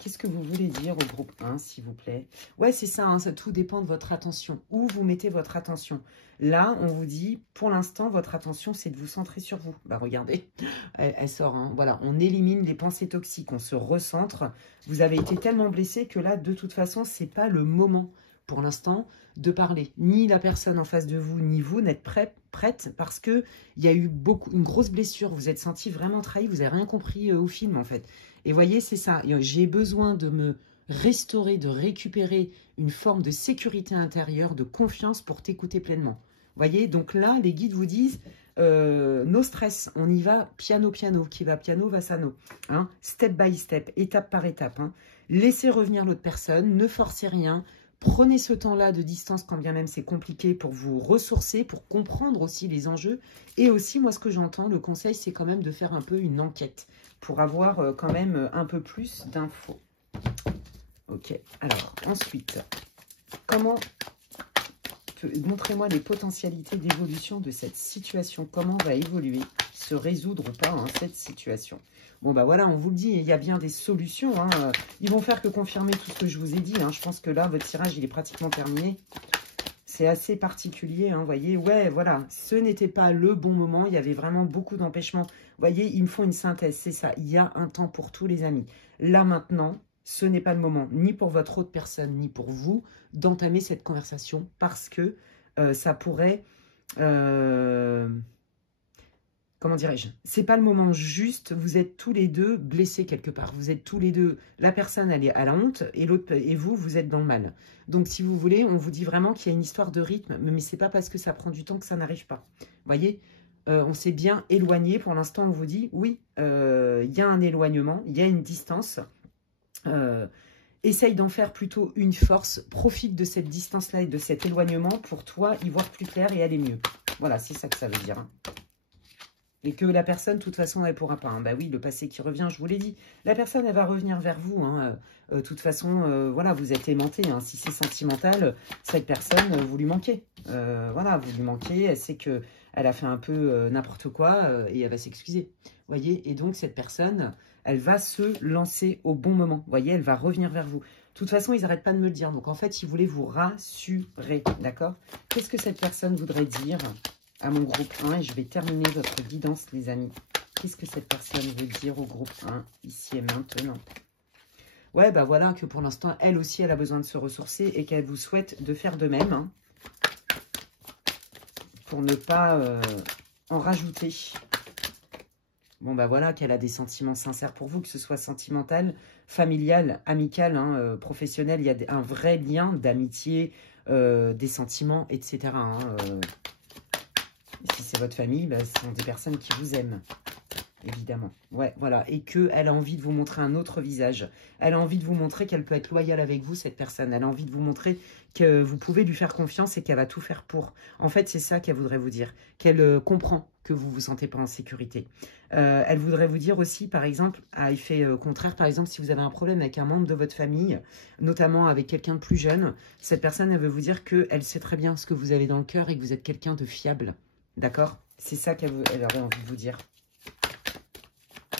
Qu'est-ce que vous voulez dire au groupe 1, s'il vous plaît? Ouais, c'est ça, hein, ça tout dépend de votre attention. Où vous mettez votre attention? Là, on vous dit, pour l'instant, votre attention, c'est de vous centrer sur vous. Bah, regardez, elle sort. Hein. Voilà, on élimine les pensées toxiques, on se recentre. Vous avez été tellement blessé que là, de toute façon, c'est pas le moment, pour l'instant, de parler. Ni la personne en face de vous, ni vous n'êtes prête parce qu'il y a eu une grosse blessure. Vous êtes senti vraiment trahi, vous n'avez rien compris au film, en fait. Et voyez, c'est ça. J'ai besoin de me restaurer, de récupérer une forme de sécurité intérieure, de confiance pour t'écouter pleinement. Voyez, donc là, les guides vous disent, no stress, on y va piano piano, qui va piano va sano. Hein, step by step, étape par étape. Hein. Laissez revenir l'autre personne, ne forcez rien. Prenez ce temps-là de distance, quand bien même c'est compliqué, pour vous ressourcer, pour comprendre aussi les enjeux. Et aussi, moi, ce que j'entends, le conseil, c'est quand même de faire un peu une enquête pour avoir quand même un peu plus d'infos. Ok, alors, ensuite, montrez-moi les potentialités d'évolution de cette situation. Comment va évoluer, se résoudre ou pas, hein, cette situation? Bon, bah voilà, on vous le dit, il y a bien des solutions. Hein. Ils vont faire que confirmer tout ce que je vous ai dit. Hein. Je pense que là, votre tirage, il est pratiquement terminé. C'est assez particulier, hein, voyez. Ouais, voilà, ce n'était pas le bon moment. Il y avait vraiment beaucoup d'empêchements. Vous voyez, ils me font une synthèse, c'est ça. Il y a un temps pour tous, les amis. Là, maintenant, ce n'est pas le moment, ni pour votre autre personne, ni pour vous, d'entamer cette conversation parce que ça pourrait... comment dirais-je? C'est pas le moment juste. Vous êtes tous les deux blessés quelque part. Vous êtes tous les deux... La personne, elle est à la honte et vous êtes dans le mal. Donc, si vous voulez, on vous dit vraiment qu'il y a une histoire de rythme, mais c'est pas parce que ça prend du temps que ça n'arrive pas. Vous voyez, on s'est bien éloigné. Pour l'instant, on vous dit, oui, il y a un éloignement, il y a une distance. Essaye d'en faire plutôt une force. Profite de cette distance-là et de cet éloignement pour toi y voir plus clair et aller mieux. Voilà, c'est ça que ça veut dire. Hein. Et que la personne, de toute façon, elle ne pourra pas. Hein. Bah oui, le passé qui revient, je vous l'ai dit. La personne, elle va revenir vers vous. Hein. De toute façon, voilà, vous êtes aimanté. Hein. Si c'est sentimental, cette personne, vous lui manquez. Voilà, vous lui manquez. Elle sait qu'elle a fait un peu n'importe quoi et elle va s'excuser. Voyez, et donc cette personne, elle va se lancer au bon moment. Voyez, elle va revenir vers vous. De toute façon, ils n'arrêtent pas de me le dire. Donc, en fait, ils voulaient vous rassurer. D'accord? Qu'est-ce que cette personne voudrait dire à mon groupe 1 et je vais terminer votre guidance, les amis. Qu'est-ce que cette personne veut dire au groupe 1, ici et maintenant? Ouais, bah voilà, que pour l'instant, elle aussi, elle a besoin de se ressourcer et qu'elle vous souhaite de faire de même. Hein, pour ne pas en rajouter. Bon, bah voilà, qu'elle a des sentiments sincères pour vous, que ce soit sentimental, familial, amical, hein, professionnel. Il y a un vrai lien d'amitié, des sentiments, etc. Hein, si c'est votre famille, bah, ce sont des personnes qui vous aiment, évidemment. Ouais, voilà. Et qu'elle a envie de vous montrer un autre visage. Elle a envie de vous montrer qu'elle peut être loyale avec vous, cette personne. Elle a envie de vous montrer que vous pouvez lui faire confiance et qu'elle va tout faire pour. En fait, c'est ça qu'elle voudrait vous dire. Qu'elle comprend que vous ne vous sentez pas en sécurité. Elle voudrait vous dire aussi, par exemple, à effet contraire, par exemple, si vous avez un problème avec un membre de votre famille, notamment avec quelqu'un de plus jeune, cette personne, elle veut vous dire qu'elle sait très bien ce que vous avez dans le cœur et que vous êtes quelqu'un de fiable. D'accord? C'est ça qu'elle aurait envie de vous dire.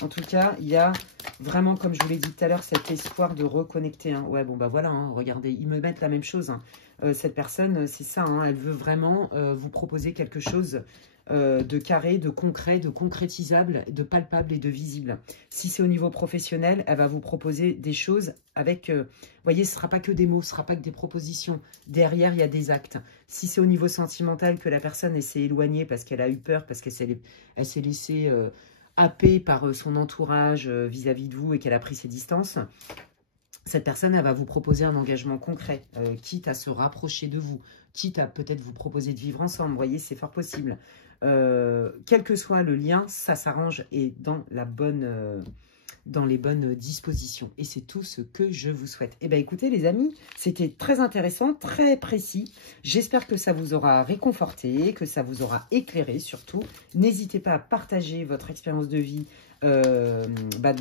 En tout cas, il y a vraiment, comme je vous l'ai dit tout à l'heure, cet espoir de reconnecter. Hein. Ouais, bon, bah voilà, hein, regardez, ils me mettent la même chose. Hein. Cette personne, c'est ça, hein, elle veut vraiment vous proposer quelque chose de carré, de concret, de concrétisable, de palpable et de visible. Si c'est au niveau professionnel, elle va vous proposer des choses avec... vous voyez, ce ne sera pas que des mots, ce ne sera pas que des propositions. Derrière, il y a des actes. Si c'est au niveau sentimental que la personne s'est éloignée parce qu'elle a eu peur, parce qu'elle s'est laissée happée par son entourage vis-à-vis de vous et qu'elle a pris ses distances, cette personne, elle va vous proposer un engagement concret, quitte à se rapprocher de vous, quitte à peut-être vous proposer de vivre ensemble. Vous voyez, c'est fort possible. Quel que soit le lien, ça s'arrange et dans la bonne dans les bonnes dispositions. Et c'est tout ce que je vous souhaite. Eh bien, écoutez, les amis, c'était très intéressant, très précis. J'espère que ça vous aura réconforté, que ça vous aura éclairé surtout. N'hésitez pas à partager votre expérience de vie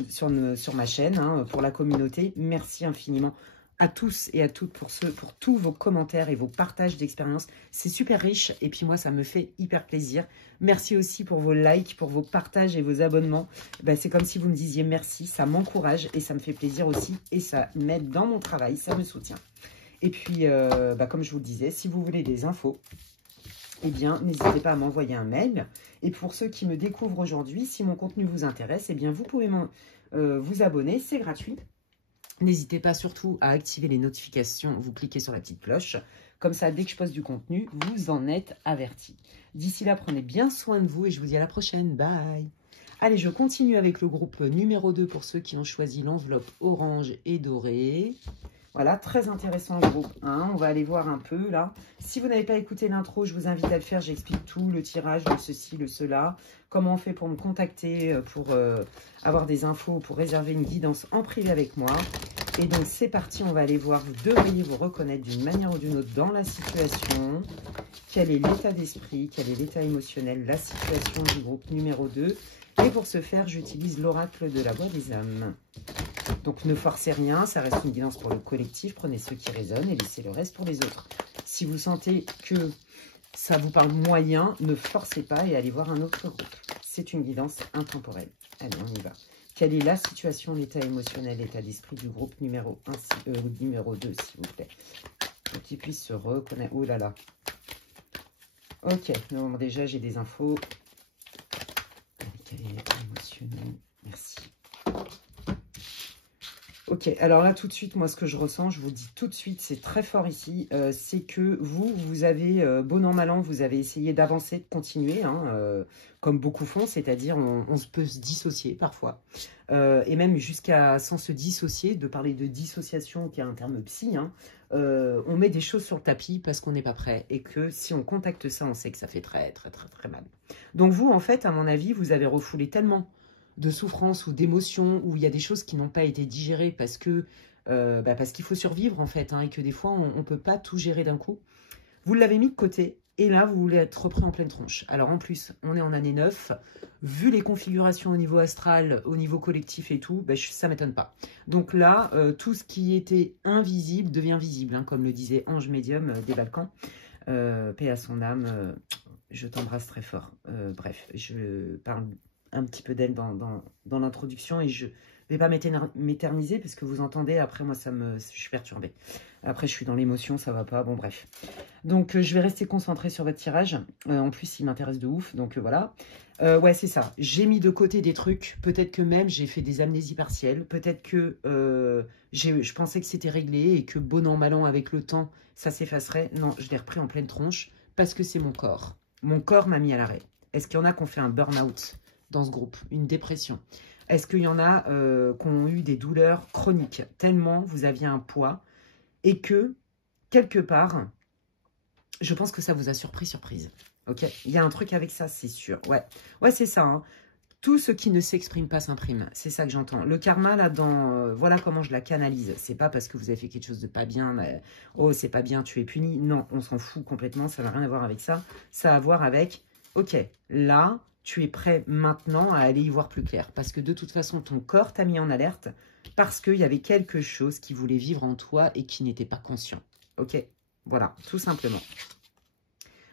sur ma chaîne, hein, pour la communauté. Merci infiniment à tous et à toutes pour tous vos commentaires et vos partages d'expériences. C'est super riche et puis moi, ça me fait hyper plaisir. Merci aussi pour vos likes, pour vos partages et vos abonnements. C'est comme si vous me disiez merci, ça m'encourage et ça me fait plaisir aussi et ça m'aide dans mon travail, ça me soutient. Et puis, comme je vous le disais, si vous voulez des infos, eh bien, n'hésitez pas à m'envoyer un mail. Et pour ceux qui me découvrent aujourd'hui, si mon contenu vous intéresse, eh bien, vous pouvez vous abonner, c'est gratuit. N'hésitez pas surtout à activer les notifications, vous cliquez sur la petite cloche. Comme ça, dès que je poste du contenu, vous en êtes avertis. D'ici là, prenez bien soin de vous et je vous dis à la prochaine. Bye! Allez, je continue avec le groupe numéro 2 pour ceux qui ont choisi l'enveloppe orange et dorée. Voilà, très intéressant le groupe 1. On va aller voir un peu là. Si vous n'avez pas écouté l'intro, je vous invite à le faire. J'explique tout, le tirage, le ceci, le cela. Comment on fait pour me contacter, pour avoir des infos, pour réserver une guidance en privé avec moi. Et donc c'est parti, on va aller voir. Vous devriez vous reconnaître d'une manière ou d'une autre dans la situation. Quel est l'état d'esprit, quel est l'état émotionnel, la situation du groupe numéro 2. Et pour ce faire, j'utilise l'oracle de la voix des âmes. Donc ne forcez rien, ça reste une guidance pour le collectif. Prenez ceux qui résonnent et laissez le reste pour les autres. Si vous sentez que ça vous parle moyen, ne forcez pas et allez voir un autre groupe. C'est une guidance intemporelle. Allez, on y va. Quelle est la situation, l'état émotionnel, l'état d'esprit du groupe numéro 2, s'il vous plaît. Pour qu'ils puissent se reconnaître. Oh là là. Ok, donc déjà j'ai des infos. Quel est l'état émotionnel? Merci. Ok, alors là, tout de suite, moi, ce que je ressens, je vous dis tout de suite, c'est très fort ici, c'est que vous avez, bon an, mal an, vous avez essayé d'avancer, de continuer, hein, comme beaucoup font, c'est-à-dire on peut se dissocier parfois, et même jusqu'à, sans se dissocier, de parler de dissociation, qui est un terme psy, hein, on met des choses sur le tapis parce qu'on n'est pas prêt, et que si on contacte ça, on sait que ça fait très, très, très, très mal. Donc vous, en fait, à mon avis, vous avez refoulé tellement de souffrance ou d'émotion, où il y a des choses qui n'ont pas été digérées parce que parce qu'il faut survivre en fait, hein, et que des fois on ne peut pas tout gérer d'un coup. Vous l'avez mis de côté et là vous voulez être repris en pleine tronche. Alors en plus on est en année 9, vu les configurations au niveau astral, au niveau collectif et tout, ça m'étonne pas. Donc là tout ce qui était invisible devient visible, hein, comme le disait Ange Médium des Balkans. Paix à son âme, je t'embrasse très fort. Bref, je parle un petit peu d'elle dans l'introduction et je vais pas m'éterniser parce que vous entendez, après moi je suis perturbée. Après je suis dans l'émotion, ça va pas, bon bref. Donc je vais rester concentrée sur votre tirage, en plus il m'intéresse de ouf, donc voilà. Ouais c'est ça, j'ai mis de côté des trucs, peut-être que même j'ai fait des amnésies partielles, peut-être que je pensais que c'était réglé et que bon an mal an avec le temps ça s'effacerait. Non, je l'ai repris en pleine tronche parce que c'est mon corps. Mon corps m'a mis à l'arrêt. Est-ce qu'il y en a qui ont fait un burn-out dans ce groupe, une dépression? Est-ce qu'il y en a qui ont eu des douleurs chroniques, tellement vous aviez un poids, et que, quelque part, je pense que ça vous a surprise. Ok, il y a un truc avec ça, c'est sûr. Ouais c'est ça. Hein. Tout ce qui ne s'exprime pas s'imprime. C'est ça que j'entends. Le karma, là-dedans, voilà comment je la canalise. C'est pas parce que vous avez fait quelque chose de pas bien, mais, oh, c'est pas bien, tu es puni. Non, on s'en fout complètement, ça n'a rien à voir avec ça. Ça a à voir avec, ok, là, tu es prêt maintenant à aller y voir plus clair. Parce que de toute façon, ton corps t'a mis en alerte parce qu'il y avait quelque chose qui voulait vivre en toi et qui n'était pas conscient. Ok, voilà, tout simplement.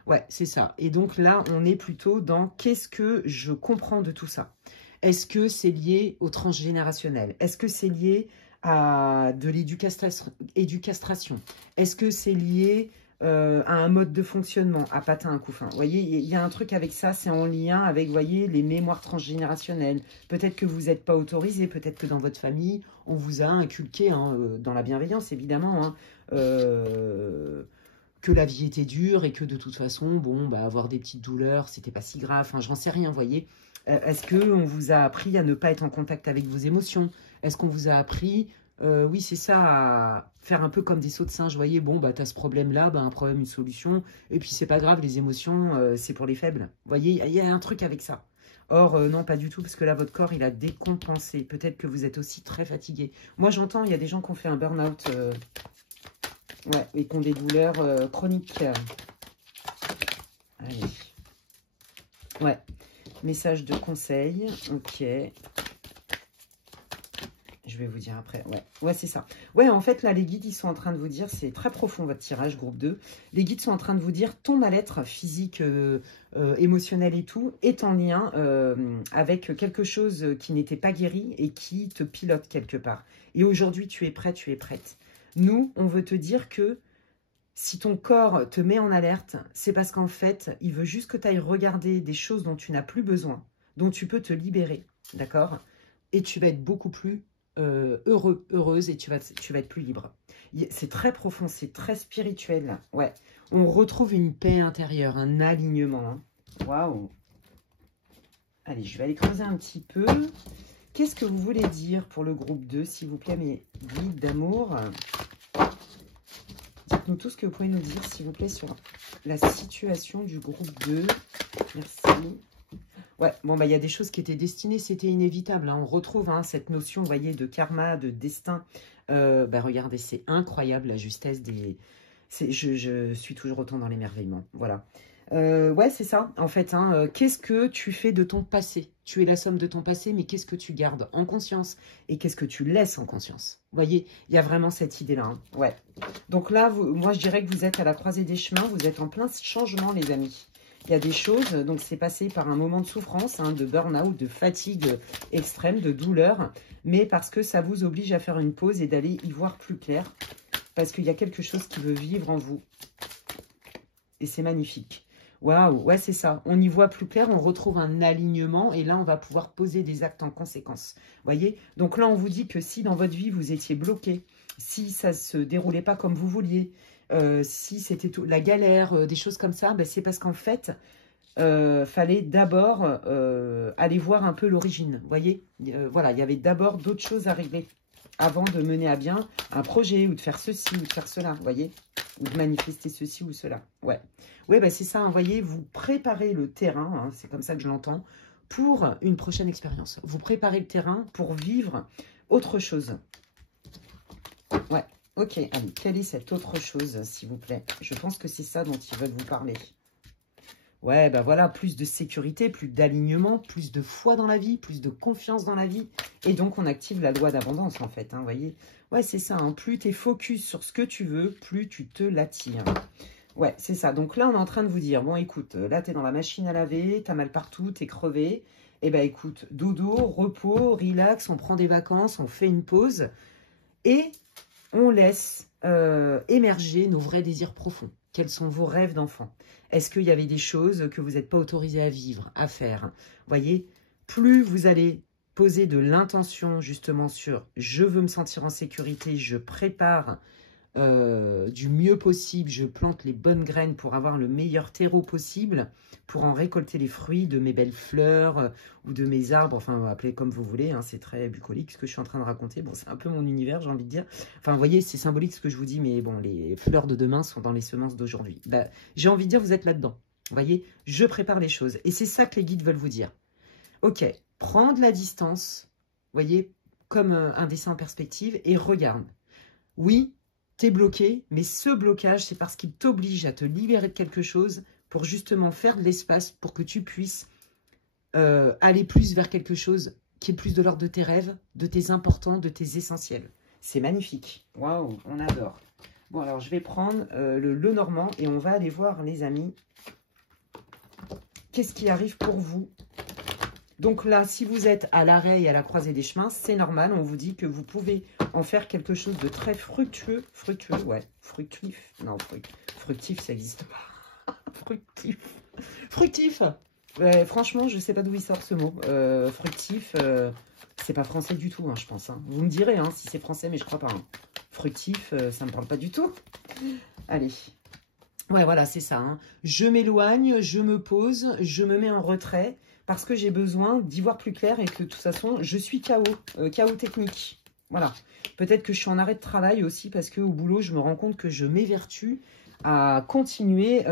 Ouais, c'est ça. Et donc là, on est plutôt dans qu'est-ce que je comprends de tout ça? Est-ce que c'est lié au transgénérationnel? Est-ce que c'est lié à de l'éducastration? Est-ce que c'est lié à un mode de fonctionnement, à patin un couffin? Vous voyez, il y a un truc avec ça, c'est en lien avec, vous voyez, les mémoires transgénérationnelles. Peut-être que vous n'êtes pas autorisé, peut-être que dans votre famille, on vous a inculqué, hein, dans la bienveillance, évidemment, hein, que la vie était dure et que de toute façon, bon, avoir des petites douleurs, c'était pas si grave. Enfin, j'en sais rien, vous voyez. Est-ce qu'on vous a appris à ne pas être en contact avec vos émotions? Est-ce qu'on vous a appris, oui, c'est ça, à faire un peu comme des sauts de singe, vous voyez, bon, t'as ce problème-là, un problème, une solution, et puis c'est pas grave, les émotions, c'est pour les faibles. Vous voyez, il y a un truc avec ça. Or, non, pas du tout, parce que là, votre corps, il a décompensé. Peut-être que vous êtes aussi très fatigué. Moi, j'entends, il y a des gens qui ont fait un burn-out, ouais, et qui ont des douleurs chroniques. Allez. Ouais. Message de conseil. Ok. Je vais vous dire après. Ouais, ouais, c'est ça. Ouais, en fait, là, les guides, ils sont en train de vous dire, c'est très profond votre tirage, groupe 2. Les guides sont en train de vous dire, ton mal-être physique, émotionnel et tout, est en lien avec quelque chose qui n'était pas guéri et qui te pilote quelque part. Et aujourd'hui, tu es prêt, tu es prête. Nous, on veut te dire que si ton corps te met en alerte, c'est parce qu'en fait, il veut juste que tu ailles regarder des choses dont tu n'as plus besoin, dont tu peux te libérer, d'accord? Et tu vas être beaucoup plus heureux, heureuse, et tu vas être plus libre. C'est très profond, c'est très spirituel, là. Ouais, on retrouve une paix intérieure, un alignement. Hein. Waouh! Allez, je vais aller creuser un petit peu. Qu'est-ce que vous voulez dire pour le groupe 2, s'il vous plaît, mes guides d'amour? Dites-nous tout ce que vous pouvez nous dire, s'il vous plaît, sur la situation du groupe 2. Merci. Ouais, bon, bah, il y a des choses qui étaient destinées, c'était inévitable. Hein. On retrouve hein, cette notion, vous voyez, de karma, de destin. Bah, regardez, c'est incroyable, la justesse des... Je suis toujours autant dans l'émerveillement, voilà. Ouais, c'est ça, en fait. Hein, qu'est-ce que tu fais de ton passé? Tu es la somme de ton passé, mais qu'est-ce que tu gardes en conscience? Et qu'est-ce que tu laisses en conscience? Vous voyez, il y a vraiment cette idée-là. Hein. Ouais. Donc là, moi, je dirais que vous êtes à la croisée des chemins. Vous êtes en plein changement, les amis. Il y a des choses, donc c'est passé par un moment de souffrance, hein, de burn-out, de fatigue extrême, de douleur, mais parce que ça vous oblige à faire une pause et d'aller y voir plus clair, parce qu'il y a quelque chose qui veut vivre en vous. Et c'est magnifique. Waouh, ouais, c'est ça. On y voit plus clair, on retrouve un alignement, et là, on va pouvoir poser des actes en conséquence. Voyez? Donc là, on vous dit que si dans votre vie, vous étiez bloqué, si ça ne se déroulait pas comme vous vouliez, si c'était la galère, des choses comme ça, ben c'est parce qu'en fait, fallait d'abord aller voir un peu l'origine. Vous voyez, voilà, il y avait d'abord d'autres choses à régler avant de mener à bien un projet ou de faire ceci ou de faire cela, vous voyez, ou de manifester ceci ou cela. Ouais, ouais, ben c'est ça, hein, vous voyez, vous préparez le terrain, hein, c'est comme ça que je l'entends, pour une prochaine expérience. Vous préparez le terrain pour vivre autre chose. Ouais. Ok, allez, quelle est cette autre chose, s'il vous plaît? Je pense que c'est ça dont ils veulent vous parler. Ouais, ben voilà, plus de sécurité, plus d'alignement, plus de foi dans la vie, plus de confiance dans la vie. Et donc, on active la loi d'abondance, en fait, hein, vous voyez? Ouais, c'est ça, hein, plus tu es focus sur ce que tu veux, plus tu te l'attires. Ouais, c'est ça. Donc là, on est en train de vous dire, bon, écoute, là, tu es dans la machine à laver, tu as mal partout, tu es crevé. Eh ben, écoute, dodo, repos, relax, on prend des vacances, on fait une pause. Et on laisse émerger nos vrais désirs profonds. Quels sont vos rêves d'enfant? Est-ce qu'il y avait des choses que vous n'êtes pas autorisé à vivre, à faire? Voyez, plus vous allez poser de l'intention justement sur « je veux me sentir en sécurité, je prépare du mieux possible, je plante les bonnes graines pour avoir le meilleur terreau possible, pour en récolter les fruits de mes belles fleurs ou de mes arbres, enfin appelez comme vous voulez, hein, c'est très bucolique ce que je suis en train de raconter, bon c'est un peu mon univers j'ai envie de dire, enfin vous voyez c'est symbolique ce que je vous dis, mais bon les fleurs de demain sont dans les semences d'aujourd'hui, bah, j'ai envie de dire vous êtes là-dedans, vous voyez, je prépare les choses, et c'est ça que les guides veulent vous dire. Ok, prends de la distance, vous voyez, comme un dessin en perspective, et regarde, oui, t'es bloqué, mais ce blocage, c'est parce qu'il t'oblige à te libérer de quelque chose pour justement faire de l'espace pour que tu puisses aller plus vers quelque chose qui est plus de l'ordre de tes rêves, de tes importants, de tes essentiels. C'est magnifique. Waouh, on adore. Bon, alors, je vais prendre le normand et on va aller voir, les amis, qu'est-ce qui arrive pour vous. Donc là, si vous êtes à l'arrêt et à la croisée des chemins, c'est normal. On vous dit que vous pouvez en faire quelque chose de très fructueux. Fructueux, ouais. Fructif. Non, fructif, ça n'existe pas. Fructif. Fructif. Ouais, franchement, je ne sais pas d'où il sort ce mot. Fructif, c'est pas français du tout, hein, je pense. Hein. Vous me direz hein, si c'est français, mais je crois pas. Hein. Fructif, ça ne me parle pas du tout. Allez. Ouais, voilà, c'est ça. Hein. Je m'éloigne, je me pose, je me mets en retrait. Parce que j'ai besoin d'y voir plus clair et que de toute façon, je suis KO, KO technique. Voilà. Peut-être que je suis en arrêt de travail aussi parce qu'au boulot, je me rends compte que je m'évertue à continuer,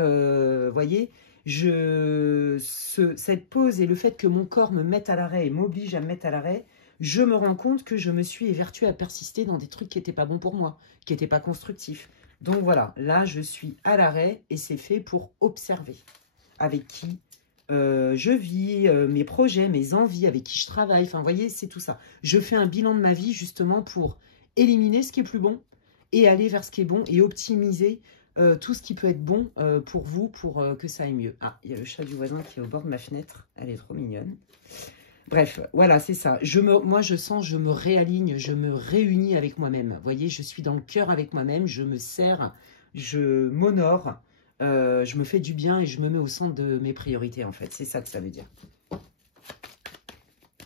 voyez, Cette pause et le fait que mon corps me mette à l'arrêt et m'oblige à me mettre à l'arrêt, je me rends compte que je me suis évertuée à persister dans des trucs qui n'étaient pas bons pour moi, qui n'étaient pas constructifs. Donc voilà, là je suis à l'arrêt et c'est fait pour observer avec qui je vis, mes projets, mes envies, avec qui je travaille. Enfin, vous voyez, c'est tout ça. Je fais un bilan de ma vie justement pour éliminer ce qui est plus bon et aller vers ce qui est bon et optimiser tout ce qui peut être bon pour vous, pour que ça aille mieux. Ah, il y a le chat du voisin qui est au bord de ma fenêtre. Elle est trop mignonne. Bref, voilà, c'est ça. Moi, je sens, je me réaligne, je me réunis avec moi-même. Vous voyez, je suis dans le cœur avec moi-même, je me sers, je m'honore, je me fais du bien et je me mets au centre de mes priorités, en fait. C'est ça que ça veut dire.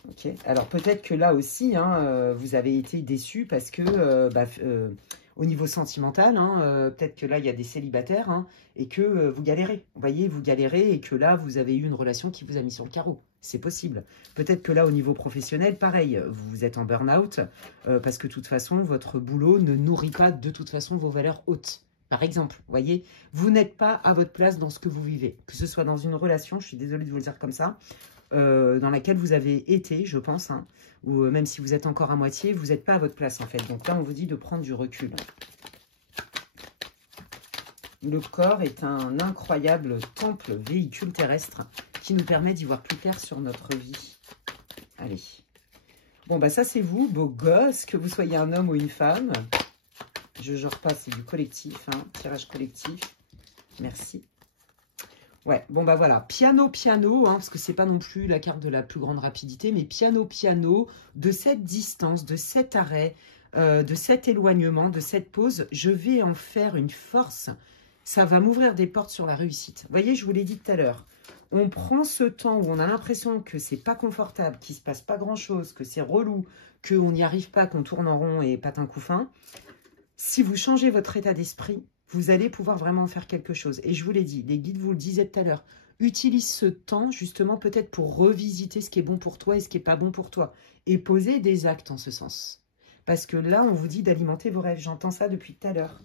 Ok. Alors, peut-être que là aussi, hein, vous avez été déçus parce que, au niveau sentimental, hein, peut-être que là, il y a des célibataires hein, et que vous galérez. Vous voyez, vous galérez et que là, vous avez eu une relation qui vous a mis sur le carreau. C'est possible. Peut-être que là, au niveau professionnel, pareil, vous êtes en burn-out parce que de toute façon, votre boulot ne nourrit pas de toute façon vos valeurs hautes. Par exemple, vous voyez, vous n'êtes pas à votre place dans ce que vous vivez. Que ce soit dans une relation, je suis désolée de vous le dire comme ça, dans laquelle vous avez été, je pense, hein, ou même si vous êtes encore à moitié, vous n'êtes pas à votre place, en fait. Donc là, on vous dit de prendre du recul. Le corps est un incroyable temple, véhicule terrestre, qui nous permet d'y voir plus clair sur notre vie. Allez. Bon, bah ça, c'est vous, beau gosse, que vous soyez un homme ou une femme. Je ne jure pas, c'est du collectif, hein, tirage collectif. Merci. Ouais, bon bah voilà, piano, piano, hein, parce que c'est pas non plus la carte de la plus grande rapidité, mais piano, piano, de cette distance, de cet arrêt, de cet éloignement, de cette pause, je vais en faire une force. Ça va m'ouvrir des portes sur la réussite. Vous voyez, je vous l'ai dit tout à l'heure, on prend ce temps où on a l'impression que c'est pas confortable, qu'il se passe pas grand-chose, que c'est relou, qu'on n'y arrive pas, qu'on tourne en rond et patin couffin. Si vous changez votre état d'esprit, vous allez pouvoir vraiment faire quelque chose. Et je vous l'ai dit, les guides vous le disaient tout à l'heure, utilise ce temps justement peut-être pour revisiter ce qui est bon pour toi et ce qui n'est pas bon pour toi. Et poser des actes en ce sens. Parce que là, on vous dit d'alimenter vos rêves. J'entends ça depuis tout à l'heure.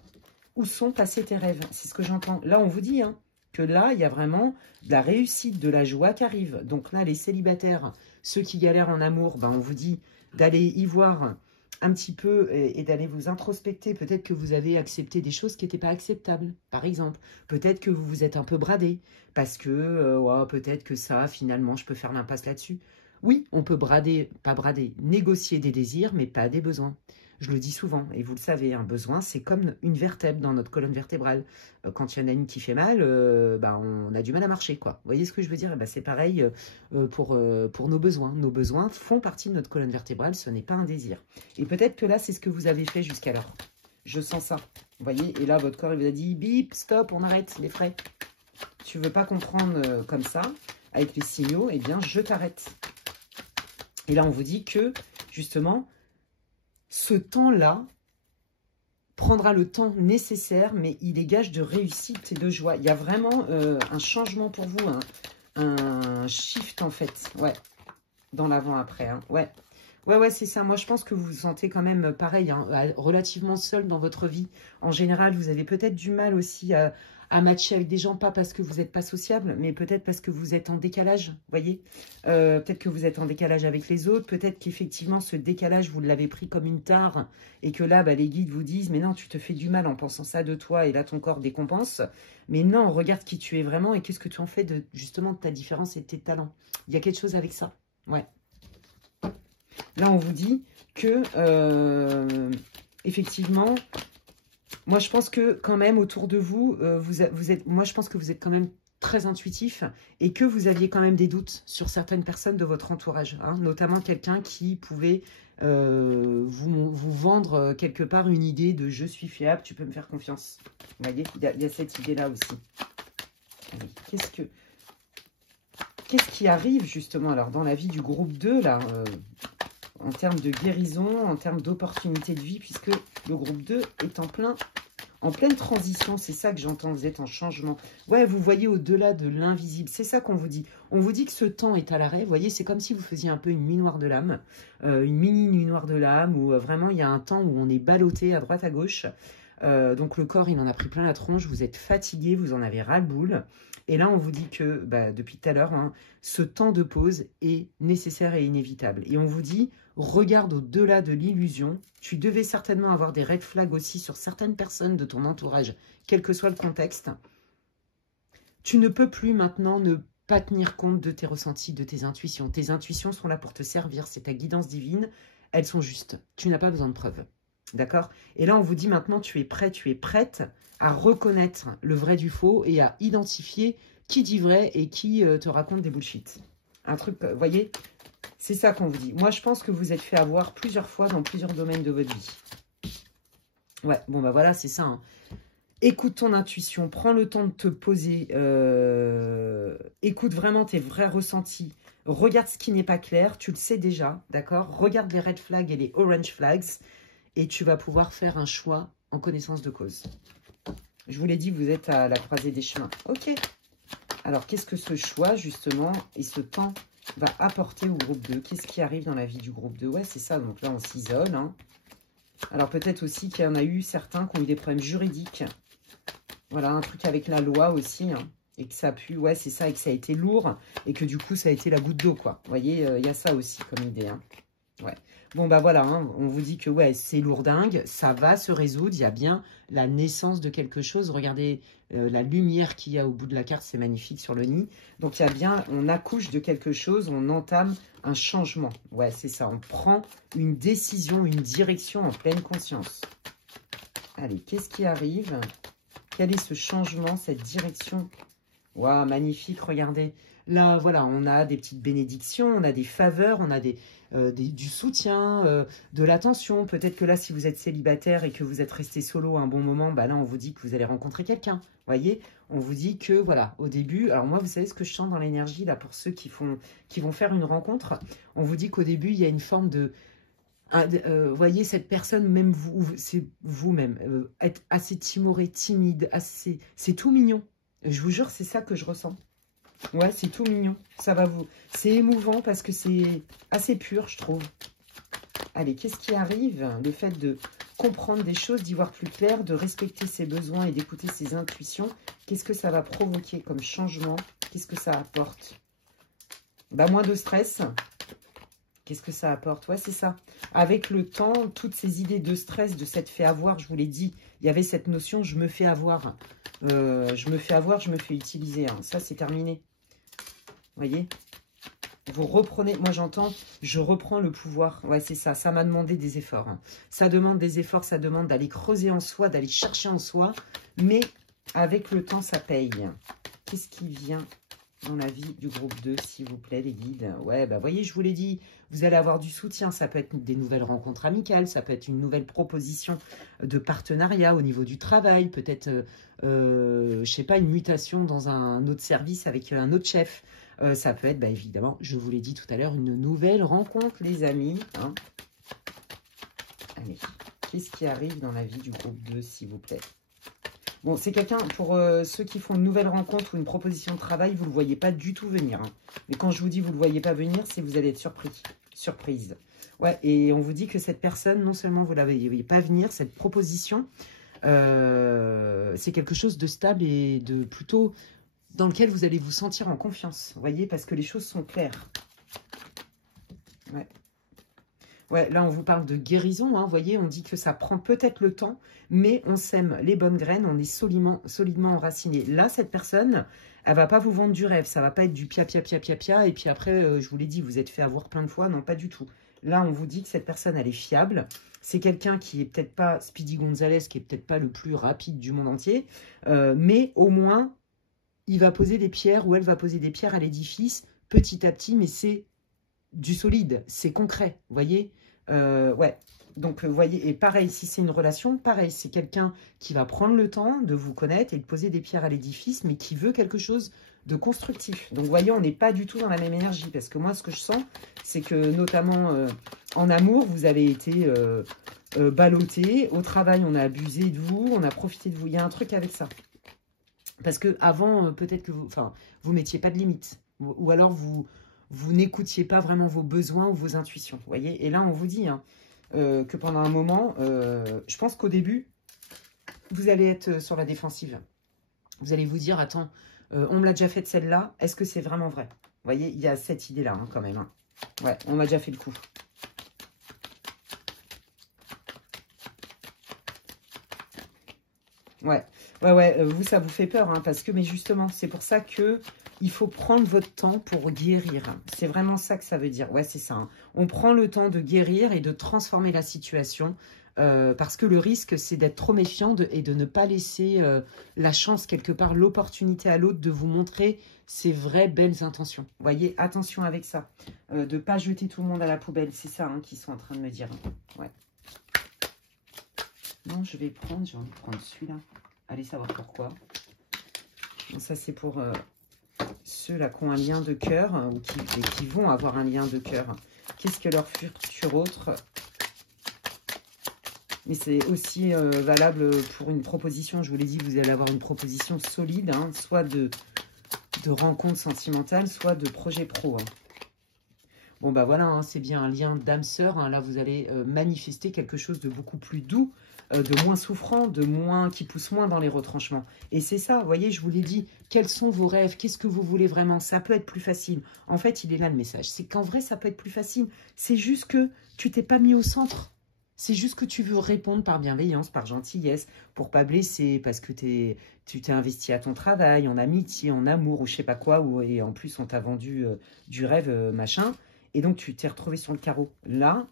Où sont passés tes rêves? C'est ce que j'entends. Là, on vous dit hein, que là, il y a vraiment de la réussite, de la joie qui arrive. Donc là, les célibataires, ceux qui galèrent en amour, ben, on vous dit d'aller y voir un petit peu et d'aller vous introspecter. Peut-être que vous avez accepté des choses qui n'étaient pas acceptables, par exemple. Peut-être que vous vous êtes un peu bradé parce que ouais, peut-être que ça, finalement, je peux faire l'impasse là-dessus. Oui, on peut brader, pas brader, négocier des désirs, mais pas des besoins. Je le dis souvent, et vous le savez, un besoin, c'est comme une vertèbre dans notre colonne vertébrale. Quand il y en a une qui fait mal, bah, on a du mal à marcher, quoi. Vous voyez ce que je veux dire? Bah, c'est pareil pour nos besoins. Nos besoins font partie de notre colonne vertébrale, ce n'est pas un désir. Et peut-être que là, c'est ce que vous avez fait jusqu'alors. Je sens ça. Vous voyez? Et là, votre corps, il vous a dit, bip, stop, on arrête les frais. Tu veux pas comprendre comme ça, avec les signaux, eh bien, je t'arrête. Et là, on vous dit que, justement, ce temps-là prendra le temps nécessaire, mais il est gage de réussite et de joie. Il y a vraiment un changement pour vous, un shift en fait, ouais, dans l'avant-après, hein. Ouais, c'est ça. Moi, je pense que vous vous sentez quand même pareil, hein, relativement seul dans votre vie. En général, vous avez peut-être du mal aussi à matcher avec des gens, pas parce que vous n'êtes pas sociable, mais peut-être parce que vous êtes en décalage, vous voyez. Peut-être que vous êtes en décalage avec les autres, peut-être qu'effectivement, ce décalage, vous l'avez pris comme une tare, et que là, bah, les guides vous disent, mais non, tu te fais du mal en pensant ça de toi, et là, ton corps décompense. Mais non, regarde qui tu es vraiment, et qu'est-ce que tu en fais justement de ta différence et de tes talents. Il y a quelque chose avec ça, ouais. Là, on vous dit que, effectivement, moi, je pense que quand même, autour de vous, moi, je pense que vous êtes quand même très intuitif et que vous aviez quand même des doutes sur certaines personnes de votre entourage, hein, notamment quelqu'un qui pouvait vous vendre quelque part une idée de « je suis fiable, tu peux me faire confiance ». Vous voyez, il y a cette idée-là aussi. Allez, qu'est-ce qui arrive justement alors dans la vie du groupe 2 là en termes de guérison, en termes d'opportunité de vie, puisque le groupe 2 est en pleine transition. C'est ça que j'entends, vous êtes en changement. Ouais, vous voyez au-delà de l'invisible. C'est ça qu'on vous dit. On vous dit que ce temps est à l'arrêt. Vous voyez, c'est comme si vous faisiez un peu une nuit noire de l'âme, une mini nuit noire de l'âme, où vraiment il y a un temps où on est ballotté à droite, à gauche. Donc le corps, il en a pris plein la tronche. Vous êtes fatigué, vous en avez ras-le-boule. Et là, on vous dit que, depuis tout à l'heure, hein, ce temps de pause est nécessaire et inévitable. Et on vous dit, regarde au-delà de l'illusion. Tu devais certainement avoir des red flags aussi sur certaines personnes de ton entourage, quel que soit le contexte. Tu ne peux plus maintenant ne pas tenir compte de tes ressentis, de tes intuitions. Tes intuitions sont là pour te servir, c'est ta guidance divine. Elles sont justes. Tu n'as pas besoin de preuves. D'accord? Et là, on vous dit maintenant, tu es prêt, tu es prête à reconnaître le vrai du faux et à identifier qui dit vrai et qui te raconte des bullshit. Un truc, vous voyez, c'est ça qu'on vous dit. Moi, je pense que vous êtes fait avoir plusieurs fois dans plusieurs domaines de votre vie. Ouais, bon, voilà, c'est ça. Hein. Écoute ton intuition, prends le temps de te poser, écoute vraiment tes vrais ressentis. Regarde ce qui n'est pas clair, tu le sais déjà, d'accord? Regarde les red flags et les orange flags et tu vas pouvoir faire un choix en connaissance de cause. Je vous l'ai dit, vous êtes à la croisée des chemins. Ok. Alors, qu'est-ce que ce choix, justement, et ce temps va apporter au groupe 2? Qu'est-ce qui arrive dans la vie du groupe 2? Ouais, c'est ça. Donc là, on s'isole. Hein. Alors, peut-être aussi qu'il y en a eu certains qui ont eu des problèmes juridiques. Voilà, un truc avec la loi aussi. Hein, et que ça a pu... Ouais, c'est ça. Et que ça a été lourd. Et que du coup, ça a été la goutte d'eau, quoi. Vous voyez, il y a ça aussi comme idée. Hein. Ouais. Bon, voilà, hein, on vous dit que ouais, c'est lourdingue, ça va se résoudre, il y a bien la naissance de quelque chose. Regardez la lumière qu'il y a au bout de la carte, c'est magnifique sur le nid. Donc, il y a bien, on accouche de quelque chose, on entame un changement. Ouais, c'est ça, on prend une décision, une direction en pleine conscience. Allez, qu'est-ce qui arrive? Quel est ce changement, cette direction? Waouh, magnifique, regardez. Là, voilà, on a des petites bénédictions, on a des faveurs, on a du soutien, de l'attention. Peut-être que là, si vous êtes célibataire et que vous êtes resté solo un bon moment, là, on vous dit que vous allez rencontrer quelqu'un. Vous voyez, on vous dit que, voilà, au début... Alors moi, vous savez ce que je sens dans l'énergie, là, pour ceux qui vont faire une rencontre? On vous dit qu'au début, il y a une forme de... vous voyez, cette personne, même vous, c'est vous-même, être assez timoré, timide, assez... C'est tout mignon. Je vous jure, c'est ça que je ressens. Ouais, c'est tout mignon. Ça va vous... C'est émouvant parce que c'est assez pur, je trouve. Allez, qu'est-ce qui arrive? Le fait de comprendre des choses, d'y voir plus clair, de respecter ses besoins et d'écouter ses intuitions. Qu'est-ce que ça va provoquer comme changement? Qu'est-ce que ça apporte? Moins de stress. Qu'est-ce que ça apporte? Ouais, c'est ça. Avec le temps, toutes ces idées de stress, de s'être fait avoir, je vous l'ai dit, il y avait cette notion, je me fais avoir. Je me fais avoir, je me fais utiliser. Hein. Ça, c'est terminé. Vous voyez? Vous reprenez, moi j'entends, je reprends le pouvoir. Ouais, c'est ça. Ça m'a demandé des efforts. Hein. Ça demande des efforts, ça demande d'aller creuser en soi, d'aller chercher en soi. Mais avec le temps, ça paye. Qu'est-ce qui vient dans la vie du groupe 2, s'il vous plaît, les guides? Ouais, voyez, je vous l'ai dit, vous allez avoir du soutien. Ça peut être des nouvelles rencontres amicales, ça peut être une nouvelle proposition de partenariat au niveau du travail, peut-être, je sais pas, une mutation dans un autre service avec un autre chef. Ça peut être, évidemment, je vous l'ai dit tout à l'heure, une nouvelle rencontre, les amis. Hein. Allez, qu'est-ce qui arrive dans la vie du groupe 2, s'il vous plaît? Bon, c'est quelqu'un, pour ceux qui font une nouvelle rencontre ou une proposition de travail, vous ne le voyez pas du tout venir. Hein. Mais quand je vous dis vous ne le voyez pas venir, c'est que vous allez être surprise. Ouais, et on vous dit que cette personne, non seulement vous ne la voyez pas venir, cette proposition, c'est quelque chose de stable et de plutôt dans lequel vous allez vous sentir en confiance. Vous voyez, parce que les choses sont claires. Ouais. Ouais, là, on vous parle de guérison. Hein, vous voyez, on dit que ça prend peut-être le temps, mais on sème les bonnes graines, on est solidement enraciné. Là, cette personne, elle va pas vous vendre du rêve. Ça va pas être du pia, et puis après, je vous l'ai dit, vous êtes fait avoir plein de fois. Non, pas du tout. Là, on vous dit que cette personne, elle est fiable. C'est quelqu'un qui est peut-être pas Speedy Gonzalez, qui est peut-être pas le plus rapide du monde entier, mais au moins, il va poser des pierres, ou elle va poser des pierres à l'édifice, petit à petit, mais c'est du solide, c'est concret, vous voyez? Ouais, donc vous voyez, et pareil, si c'est une relation, pareil, c'est quelqu'un qui va prendre le temps de vous connaître et de poser des pierres à l'édifice, mais qui veut quelque chose de constructif. Donc vous voyez, on n'est pas du tout dans la même énergie, parce que moi, ce que je sens, c'est que notamment en amour, vous avez été ballotté, au travail, on a abusé de vous, on a profité de vous, il y a un truc avec ça. Parce que avant, peut-être que vous mettiez pas de limites. Ou alors, vous n'écoutiez pas vraiment vos besoins ou vos intuitions. Vous voyez? Et là, on vous dit hein, que pendant un moment, je pense qu'au début, vous allez être sur la défensive. Vous allez vous dire, attends, On me l'a déjà fait celle-là. Est-ce que c'est vraiment vrai? Vous voyez, il y a cette idée-là quand même. Hein. Ouais, on m'a déjà fait le coup. Ouais, vous, ça vous fait peur, hein, parce que, mais justement, c'est pour ça que il faut prendre votre temps pour guérir. C'est vraiment ça que ça veut dire. Ouais, c'est ça. Hein. On prend le temps de guérir et de transformer la situation, parce que le risque, c'est d'être trop méfiant et de ne pas laisser la chance, quelque part, l'opportunité à l'autre de vous montrer ses vraies belles intentions. Vous voyez, attention avec ça. De ne pas jeter tout le monde à la poubelle. C'est ça hein, qu'ils sont en train de me dire. Ouais. Non, j'ai envie de prendre celui-là. Allez savoir pourquoi. Bon, ça, c'est pour ceux-là qui ont un lien de cœur ou qui vont avoir un lien de cœur. Qu'est-ce que leur futur autre? Mais c'est aussi valable pour une proposition. Je vous l'ai dit, vous allez avoir une proposition solide, hein, soit de rencontre sentimentale, soit de projet pro. Hein. Bon, bah voilà, hein, c'est bien un lien d'âme-sœur. Hein. Là, vous allez manifester quelque chose de beaucoup plus doux, de moins souffrant, qui pousse moins dans les retranchements. Et c'est ça, vous voyez, je vous l'ai dit, quels sont vos rêves? Qu'est-ce que vous voulez vraiment? Ça peut être plus facile. En fait, il est là le message. C'est qu'en vrai, ça peut être plus facile. C'est juste que tu t'es pas mis au centre. C'est juste que tu veux répondre par bienveillance, par gentillesse, pour pas blesser, parce que tu t'es investi à ton travail, en amitié, en amour, ou je sais pas quoi, et en plus, on t'a vendu du rêve, machin. Et donc, tu t'es retrouvé sur le carreau. Là,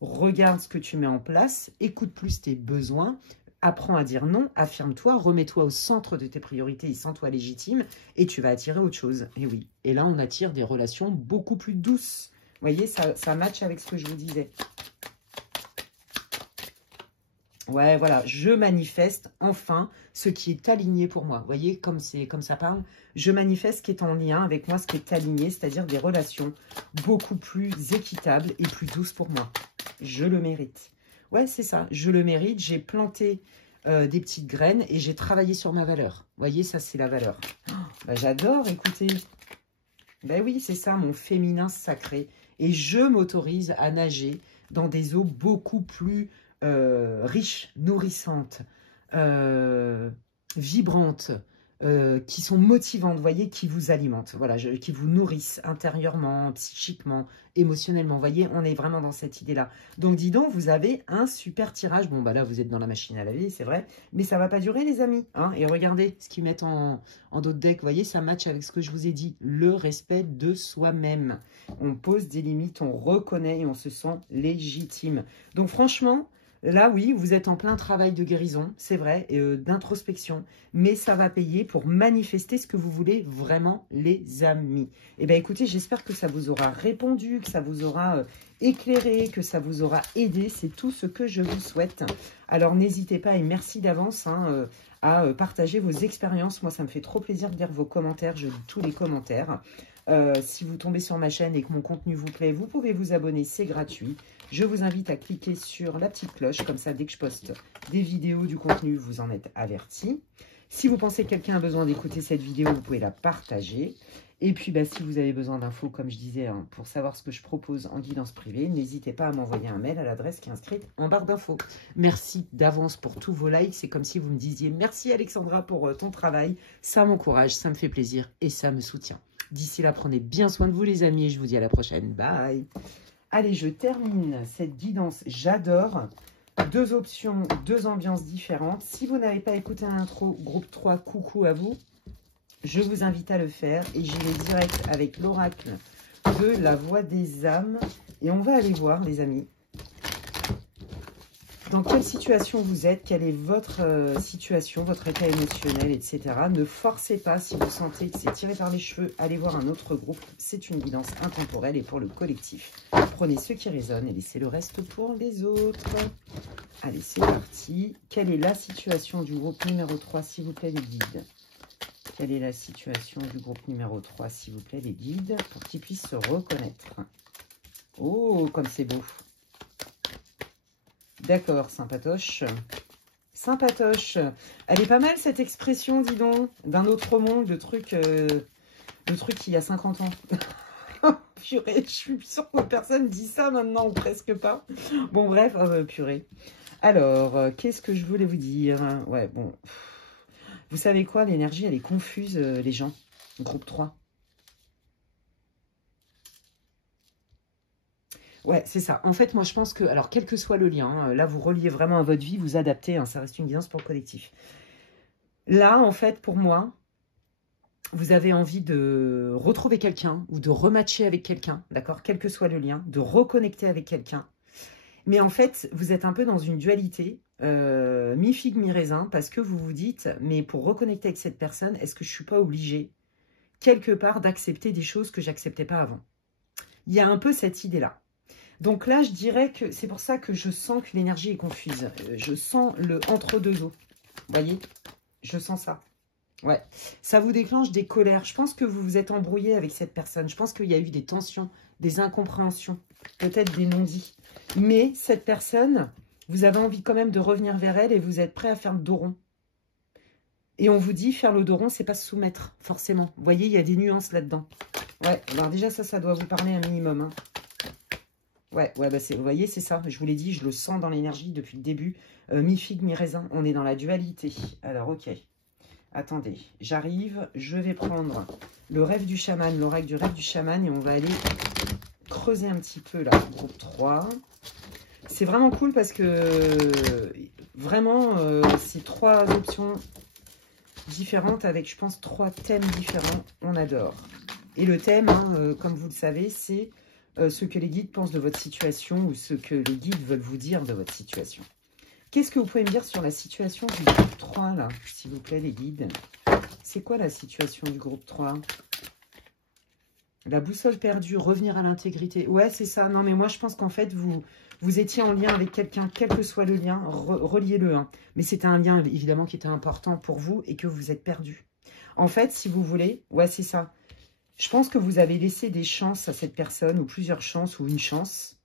regarde ce que tu mets en place, écoute plus tes besoins, apprends à dire non, affirme-toi, remets-toi au centre de tes priorités et sens-toi légitime, et tu vas attirer autre chose. Et oui, et là, on attire des relations beaucoup plus douces. Vous voyez, ça match avec ce que je vous disais. Ouais, voilà, je manifeste enfin ce qui est aligné pour moi. Vous voyez, comme ça parle, je manifeste ce qui est en lien avec moi, ce qui est aligné, c'est-à-dire des relations beaucoup plus équitables et plus douces pour moi. Je le mérite. Ouais, c'est ça, je le mérite. J'ai planté des petites graines et j'ai travaillé sur ma valeur. Vous voyez, ça, c'est la valeur. Oh, bah, j'adore, écoutez. Ben oui, c'est ça, mon féminin sacré. Et je m'autorise à nager dans des eaux beaucoup plus riches, nourrissantes, vibrantes, qui sont motivantes, vous voyez, qui vous alimentent, voilà, qui vous nourrissent intérieurement, psychiquement, émotionnellement. Vous voyez, on est vraiment dans cette idée-là. Donc, dis donc, vous avez un super tirage. Bon, bah là, vous êtes dans la machine à laver, c'est vrai, mais ça va pas durer, les amis. Hein. Et regardez ce qu'ils mettent en d'autres decks. Vous voyez, ça match avec ce que je vous ai dit. Le respect de soi-même. On pose des limites, on reconnaît et on se sent légitime. Donc, franchement... Là, oui, vous êtes en plein travail de guérison, c'est vrai, d'introspection, mais ça va payer pour manifester ce que vous voulez vraiment, les amis. Eh bien, écoutez, j'espère que ça vous aura répondu, que ça vous aura éclairé, que ça vous aura aidé. C'est tout ce que je vous souhaite. Alors, n'hésitez pas, et merci d'avance, hein, à partager vos expériences. Moi, ça me fait trop plaisir de lire vos commentaires. Je lis tous les commentaires. Si vous tombez sur ma chaîne et que mon contenu vous plaît, vous pouvez vous abonner, c'est gratuit. Je vous invite à cliquer sur la petite cloche, comme ça, dès que je poste des vidéos, du contenu, vous en êtes avertis. Si vous pensez que quelqu'un a besoin d'écouter cette vidéo, vous pouvez la partager. Et puis, bah, si vous avez besoin d'infos, comme je disais, hein, pour savoir ce que je propose en guidance privée, n'hésitez pas à m'envoyer un mail à l'adresse qui est inscrite en barre d'infos. Merci d'avance pour tous vos likes. C'est comme si vous me disiez « Merci Alexandra pour ton travail ». Ça m'encourage, ça me fait plaisir et ça me soutient. D'ici là, prenez bien soin de vous les amis et je vous dis à la prochaine. Bye. Allez, je termine cette guidance. J'adore. 2 options, 2 ambiances différentes. Si vous n'avez pas écouté l'intro, groupe 3, coucou à vous. Je vous invite à le faire et j'y vais direct avec l'oracle de la voix des âmes. Et on va aller voir, les amis, dans quelle situation vous êtes, quelle est votre situation, votre état émotionnel, etc. Ne forcez pas si vous sentez que c'est tiré par les cheveux. Allez voir un autre groupe. C'est une guidance intemporelle et pour le collectif. Prenez ce qui résonne et laissez le reste pour les autres. Allez, c'est parti. Quelle est la situation du groupe numéro 3, s'il vous plaît, les guides? Quelle est la situation du groupe numéro 3, s'il vous plaît, les guides, pour qu'ils puissent se reconnaître? Oh, comme c'est beau. D'accord, sympatoche. Sympatoche. Elle est pas mal, cette expression, dis donc. D'un autre monde, le truc qu'il y a 50 ans. Purée, je suis sûre que personne dit ça maintenant, ou presque pas. Bon, bref, purée. Alors, qu'est-ce que je voulais vous dire? Ouais, bon... Vous savez quoi? L'énergie, elle est confuse, les gens. Groupe 3. Ouais, c'est ça. En fait, moi, je pense que... Alors, quel que soit le lien, hein, là, vous reliez vraiment à votre vie, vous adaptez, hein, ça reste une guidance pour le collectif. Là, en fait, pour moi, vous avez envie de retrouver quelqu'un ou de rematcher avec quelqu'un, d'accord? Quel que soit le lien, de reconnecter avec quelqu'un. Mais en fait, vous êtes un peu dans une dualité, mi-figue, mi-raisin, parce que vous vous dites, mais pour reconnecter avec cette personne, est-ce que je ne suis pas obligée, quelque part, d'accepter des choses que j'acceptais pas avant? Il y a un peu cette idée-là. Donc là, je dirais que c'est pour ça que je sens que l'énergie est confuse. Je sens le entre-deux eaux. Vous voyez? Je sens ça. Ouais. Ça vous déclenche des colères. Je pense que vous vous êtes embrouillé avec cette personne. Je pense qu'il y a eu des tensions, des incompréhensions, peut-être des non-dits. Mais cette personne, vous avez envie quand même de revenir vers elle et vous êtes prêt à faire le dos rond. Et on vous dit, faire le dos rond, c'est pas se soumettre, forcément. Vous voyez, il y a des nuances là-dedans. Ouais, alors déjà, ça doit vous parler un minimum. Hein. Ouais, bah vous voyez, c'est ça. Je vous l'ai dit, je le sens dans l'énergie depuis le début. Mi-figue, mi-raisin. On est dans la dualité. Alors, ok. Attendez, j'arrive. Je vais prendre le rêve du chaman, l'oracle du rêve du chaman. Et on va aller creuser un petit peu, là. Groupe 3. C'est vraiment cool parce que, vraiment, c'est 3 options différentes avec, je pense, 3 thèmes différents. On adore. Et le thème, hein, comme vous le savez, c'est... ce que les guides pensent de votre situation ou ce que les guides veulent vous dire de votre situation. Qu'est-ce que vous pouvez me dire sur la situation du groupe 3, là, s'il vous plaît, les guides? C'est quoi la situation du groupe 3? La boussole perdue, revenir à l'intégrité. Ouais, c'est ça. Non, mais moi, je pense qu'en fait, vous étiez en lien avec quelqu'un, quel que soit le lien, reliez-le. Hein. Mais c'était un lien, évidemment, qui était important pour vous et que vous êtes perdu. En fait, si vous voulez, ouais, c'est ça. Je pense que vous avez laissé des chances à cette personne, ou plusieurs chances, ou une chance.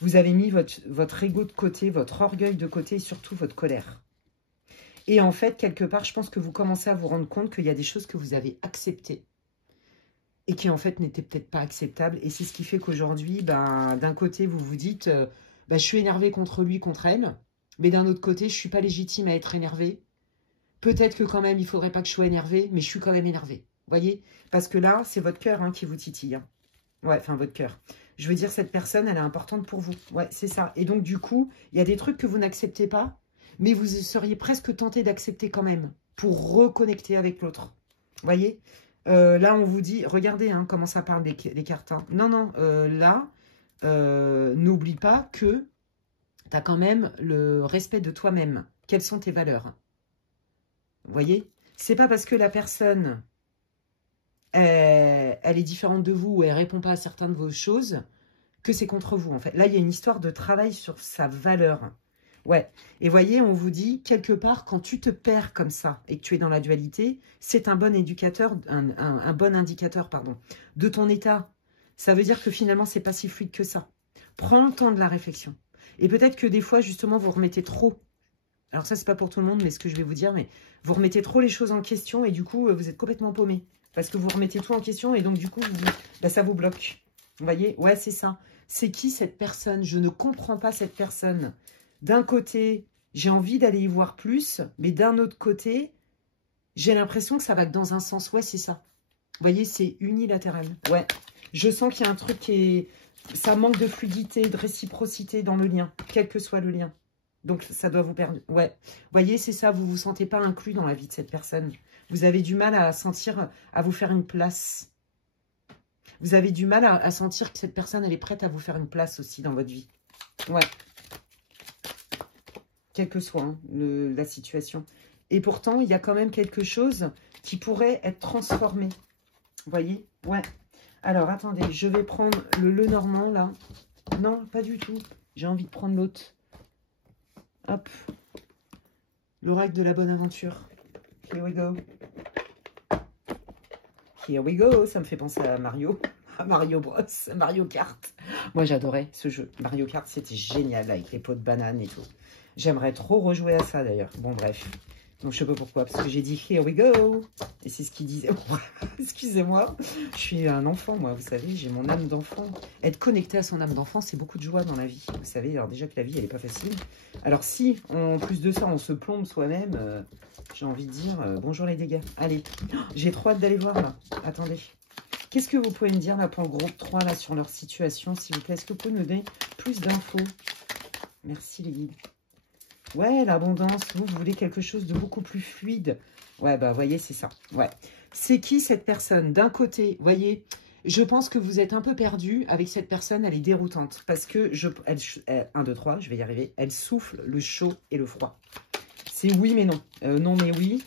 Vous avez mis votre ego de côté, votre orgueil de côté, et surtout votre colère. Et en fait, quelque part, je pense que vous commencez à vous rendre compte qu'il y a des choses que vous avez acceptées, et qui en fait n'étaient peut-être pas acceptables. Et c'est ce qui fait qu'aujourd'hui, ben, d'un côté, vous vous dites, ben, je suis énervé contre lui, contre elle, mais d'un autre côté, je ne suis pas légitime à être énervé. Peut-être que quand même, il ne faudrait pas que je sois énervé, mais je suis quand même énervé. Voyez, parce que là, c'est votre cœur hein, qui vous titille. Hein. Ouais, enfin, votre cœur. Je veux dire, cette personne, elle est importante pour vous. Ouais, c'est ça. Et donc, du coup, il y a des trucs que vous n'acceptez pas, mais vous seriez presque tenté d'accepter quand même pour reconnecter avec l'autre. Voyez, là, on vous dit, regardez hein, comment ça parle des cartes. Hein. Non, non, là, n'oublie pas que tu as quand même le respect de toi-même. Quelles sont tes valeurs? Vous voyez, c'est pas parce que la personne... elle est différente de vous ou elle ne répond pas à certaines de vos choses, que c'est contre vous, en fait. Là, il y a une histoire de travail sur sa valeur. Ouais. Et voyez, on vous dit, quelque part, quand tu te perds comme ça et que tu es dans la dualité, c'est un bon éducateur, un bon indicateur, pardon, de ton état. Ça veut dire que finalement, c'est pas si fluide que ça. Prends le temps de la réflexion. Et peut-être que des fois, justement, vous remettez trop. Alors ça, c'est pas pour tout le monde, mais ce que je vais vous dire, mais vous remettez trop les choses en question et du coup, vous êtes complètement paumé. Parce que vous remettez tout en question et donc du coup, ça vous bloque. Vous voyez? Ouais, c'est ça. C'est qui cette personne? Je ne comprends pas cette personne. D'un côté, j'ai envie d'aller y voir plus, mais d'un autre côté, j'ai l'impression que ça va que dans un sens. Ouais, c'est ça. Vous voyez, c'est unilatéral. Ouais. Je sens qu'il y a un truc qui est... Ça manque de fluidité, de réciprocité dans le lien, quel que soit le lien. Donc, ça doit vous perdre. Ouais. Vous voyez, c'est ça. Vous ne vous sentez pas inclus dans la vie de cette personne. Vous avez du mal à sentir, à vous faire une place. Vous avez du mal à sentir que cette personne, elle est prête à vous faire une place aussi dans votre vie. Ouais. Quelle que soit hein, la situation. Et pourtant, il y a quand même quelque chose qui pourrait être transformé. Vous voyez? Ouais. Alors, attendez, je vais prendre le Normand, là. Non, pas du tout. J'ai envie de prendre l'autre. Hop. L'oracle de la bonne aventure. Here we go. Here we go. Ça me fait penser à Mario. À Mario Bros. Mario Kart. Moi, j'adorais ce jeu. Mario Kart, c'était génial avec les pots de banane et tout. J'aimerais trop rejouer à ça, d'ailleurs. Bon, bref. Donc, je sais pas pourquoi, parce que j'ai dit « Here we go ». Et c'est ce qu'il disait. Excusez-moi, je suis un enfant, moi, vous savez, j'ai mon âme d'enfant. Être connecté à son âme d'enfant, c'est beaucoup de joie dans la vie. Vous savez, alors déjà que la vie, elle n'est pas facile. Alors, si, en plus de ça, on se plombe soi-même, j'ai envie de dire bonjour les dégâts. Allez, j'ai trop hâte d'aller voir, là. Attendez. Qu'est-ce que vous pouvez me dire, là, pour le groupe 3, là, sur leur situation, s'il vous plaît? Est-ce que vous pouvez me donner plus d'infos? Merci, les guides. Ouais, l'abondance, vous voulez quelque chose de beaucoup plus fluide. Ouais, bah, voyez, c'est ça. Ouais. C'est qui cette personne? D'un côté, voyez, je pense que vous êtes un peu perdu avec cette personne, elle est déroutante. Parce que, 1, 2, 3, je vais y arriver, elle souffle le chaud et le froid. C'est oui mais non. Non mais oui.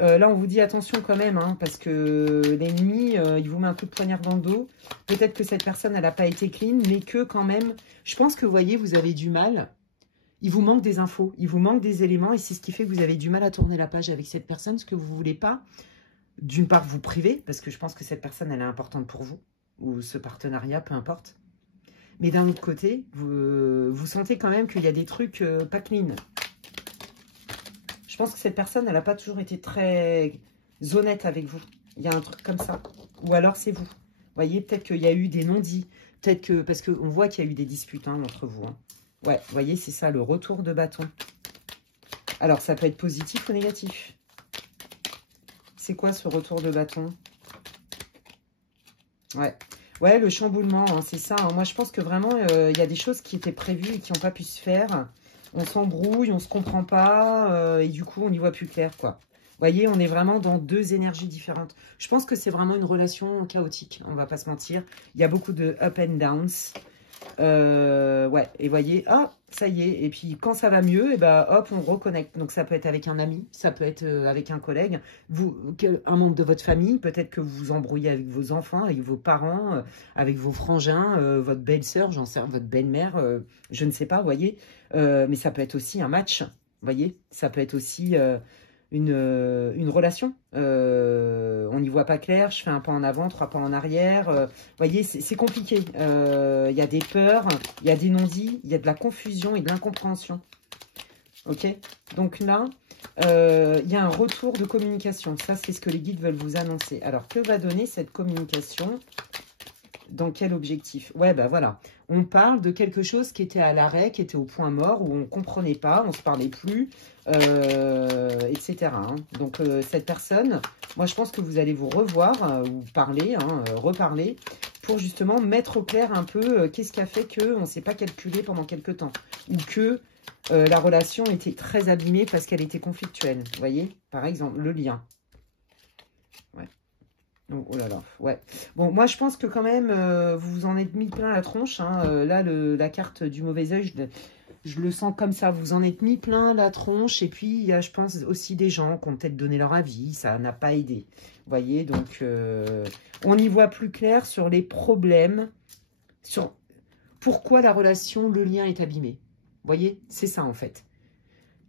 Là, on vous dit attention quand même, hein, parce que l'ennemi, il vous met un coup de poignard dans le dos. Peut-être que cette personne, elle n'a pas été clean, mais que quand même, je pense que, vous voyez, vous avez du mal. Il vous manque des infos, il vous manque des éléments et c'est ce qui fait que vous avez du mal à tourner la page avec cette personne, parce que vous ne voulez pas, d'une part, vous priver, parce que je pense que cette personne, elle est importante pour vous, ou ce partenariat, peu importe. Mais d'un autre côté, vous sentez quand même qu'il y a des trucs pas clean. Je pense que cette personne, elle n'a pas toujours été très honnête avec vous. Il y a un truc comme ça. Ou alors, c'est vous. Vous voyez, peut-être qu'il y a eu des non-dits. Peut-être que, parce qu'on voit qu'il y a eu des disputes hein, entre vous. Hein. Ouais, vous voyez, c'est ça, le retour de bâton. Alors, ça peut être positif ou négatif. C'est quoi ce retour de bâton? Ouais. Ouais, le chamboulement, hein, c'est ça. Hein. Moi, je pense que vraiment, il y a des choses qui étaient prévues et qui n'ont pas pu se faire. On s'embrouille, on ne se comprend pas, et du coup, on n'y voit plus clair, quoi. Vous voyez, on est vraiment dans deux énergies différentes. Je pense que c'est vraiment une relation chaotique, on ne va pas se mentir. Il y a beaucoup de up and downs. Ouais, et voyez, ah, ça y est. Et puis, quand ça va mieux, et ben, hop, on reconnecte. Donc, ça peut être avec un ami, ça peut être avec un collègue, un membre de votre famille. Peut-être que vous vous embrouillez avec vos enfants, avec vos parents, avec vos frangins, votre belle-sœur, j'en sais, votre belle-mère, je ne sais pas, vous voyez. Mais ça peut être aussi un match, vous voyez. Ça peut être aussi une relation. On n'y voit pas clair, je fais un pas en avant, 3 pas en arrière. Vous voyez, c'est compliqué. Il y a des peurs, il y a des non-dits, il y a de la confusion et de l'incompréhension. Ok? Donc là, il y a un retour de communication. Ça, c'est ce que les guides veulent vous annoncer. Alors, que va donner cette communication? Dans quel objectif? Ouais, bah voilà. On parle de quelque chose qui était à l'arrêt, qui était au point mort, où on ne comprenait pas, on ne se parlait plus, etc. Hein. Donc, cette personne, moi, je pense que vous allez vous revoir, ou parler, hein, reparler, pour justement mettre au clair un peu qu'est-ce qui a fait qu'on ne s'est pas calculé pendant quelques temps. Ou que la relation était très abîmée parce qu'elle était conflictuelle. Vous voyez? Par exemple, le lien. Ouais. Oh là là, ouais. Bon, moi, je pense que quand même, vous vous en êtes mis plein la tronche. Hein. Là, la carte du mauvais œil, je le sens comme ça. Vous en êtes mis plein la tronche. Et puis, il y a, je pense, aussi des gens qui ont peut-être donné leur avis. Ça n'a pas aidé. Vous voyez, donc, on y voit plus clair sur les problèmes, sur pourquoi la relation, le lien est abîmé. Vous voyez, c'est ça, en fait.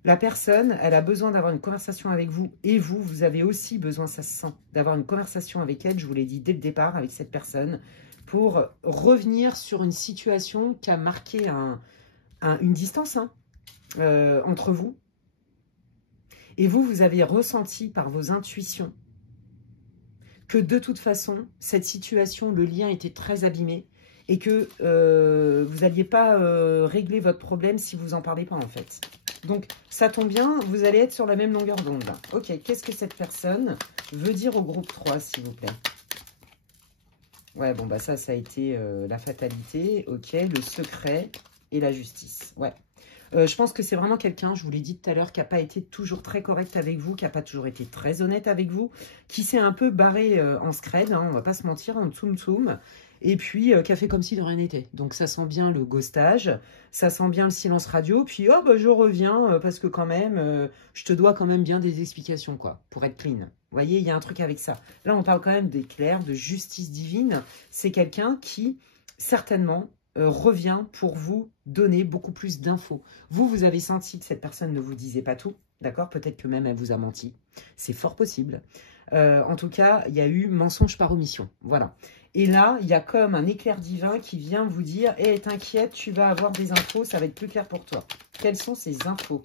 La personne, elle a besoin d'avoir une conversation avec vous et vous, vous avez aussi besoin, ça se sent, d'avoir une conversation avec elle, je vous l'ai dit dès le départ, avec cette personne, pour revenir sur une situation qui a marqué une distance hein, entre vous. Et vous, vous avez ressenti par vos intuitions que de toute façon, cette situation, le lien était très abîmé et que vous n'alliez pas régler votre problème si vous n'en parlez pas en fait. Donc, ça tombe bien, vous allez être sur la même longueur d'onde. Ok, qu'est-ce que cette personne veut dire au groupe 3, s'il vous plaît? Ouais, bon, bah ça a été la fatalité. Ok, le secret et la justice. Ouais. Je pense que c'est vraiment quelqu'un, je vous l'ai dit tout à l'heure, qui n'a pas été toujours très correct avec vous, qui n'a pas toujours été très honnête avec vous, qui s'est un peu barré en scred, hein, on va pas se mentir, en tsum-tsum. Et puis, qui a fait comme si de rien n'était. Donc, ça sent bien le ghostage, ça sent bien le silence radio. Puis, oh, bah, je reviens parce que quand même, je te dois quand même bien des explications, quoi, pour être clean. Vous voyez, il y a un truc avec ça. Là, on parle quand même d'éclair, de justice divine. C'est quelqu'un qui, certainement, revient pour vous donner beaucoup plus d'infos. Vous, vous avez senti que cette personne ne vous disait pas tout, d'accord? Peut-être que même elle vous a menti. C'est fort possible. En tout cas, il y a eu mensonge par omission. Voilà. Et là, il y a comme un éclair divin qui vient vous dire « Hé, t'inquiète, tu vas avoir des infos, ça va être plus clair pour toi. » Quelles sont ces infos?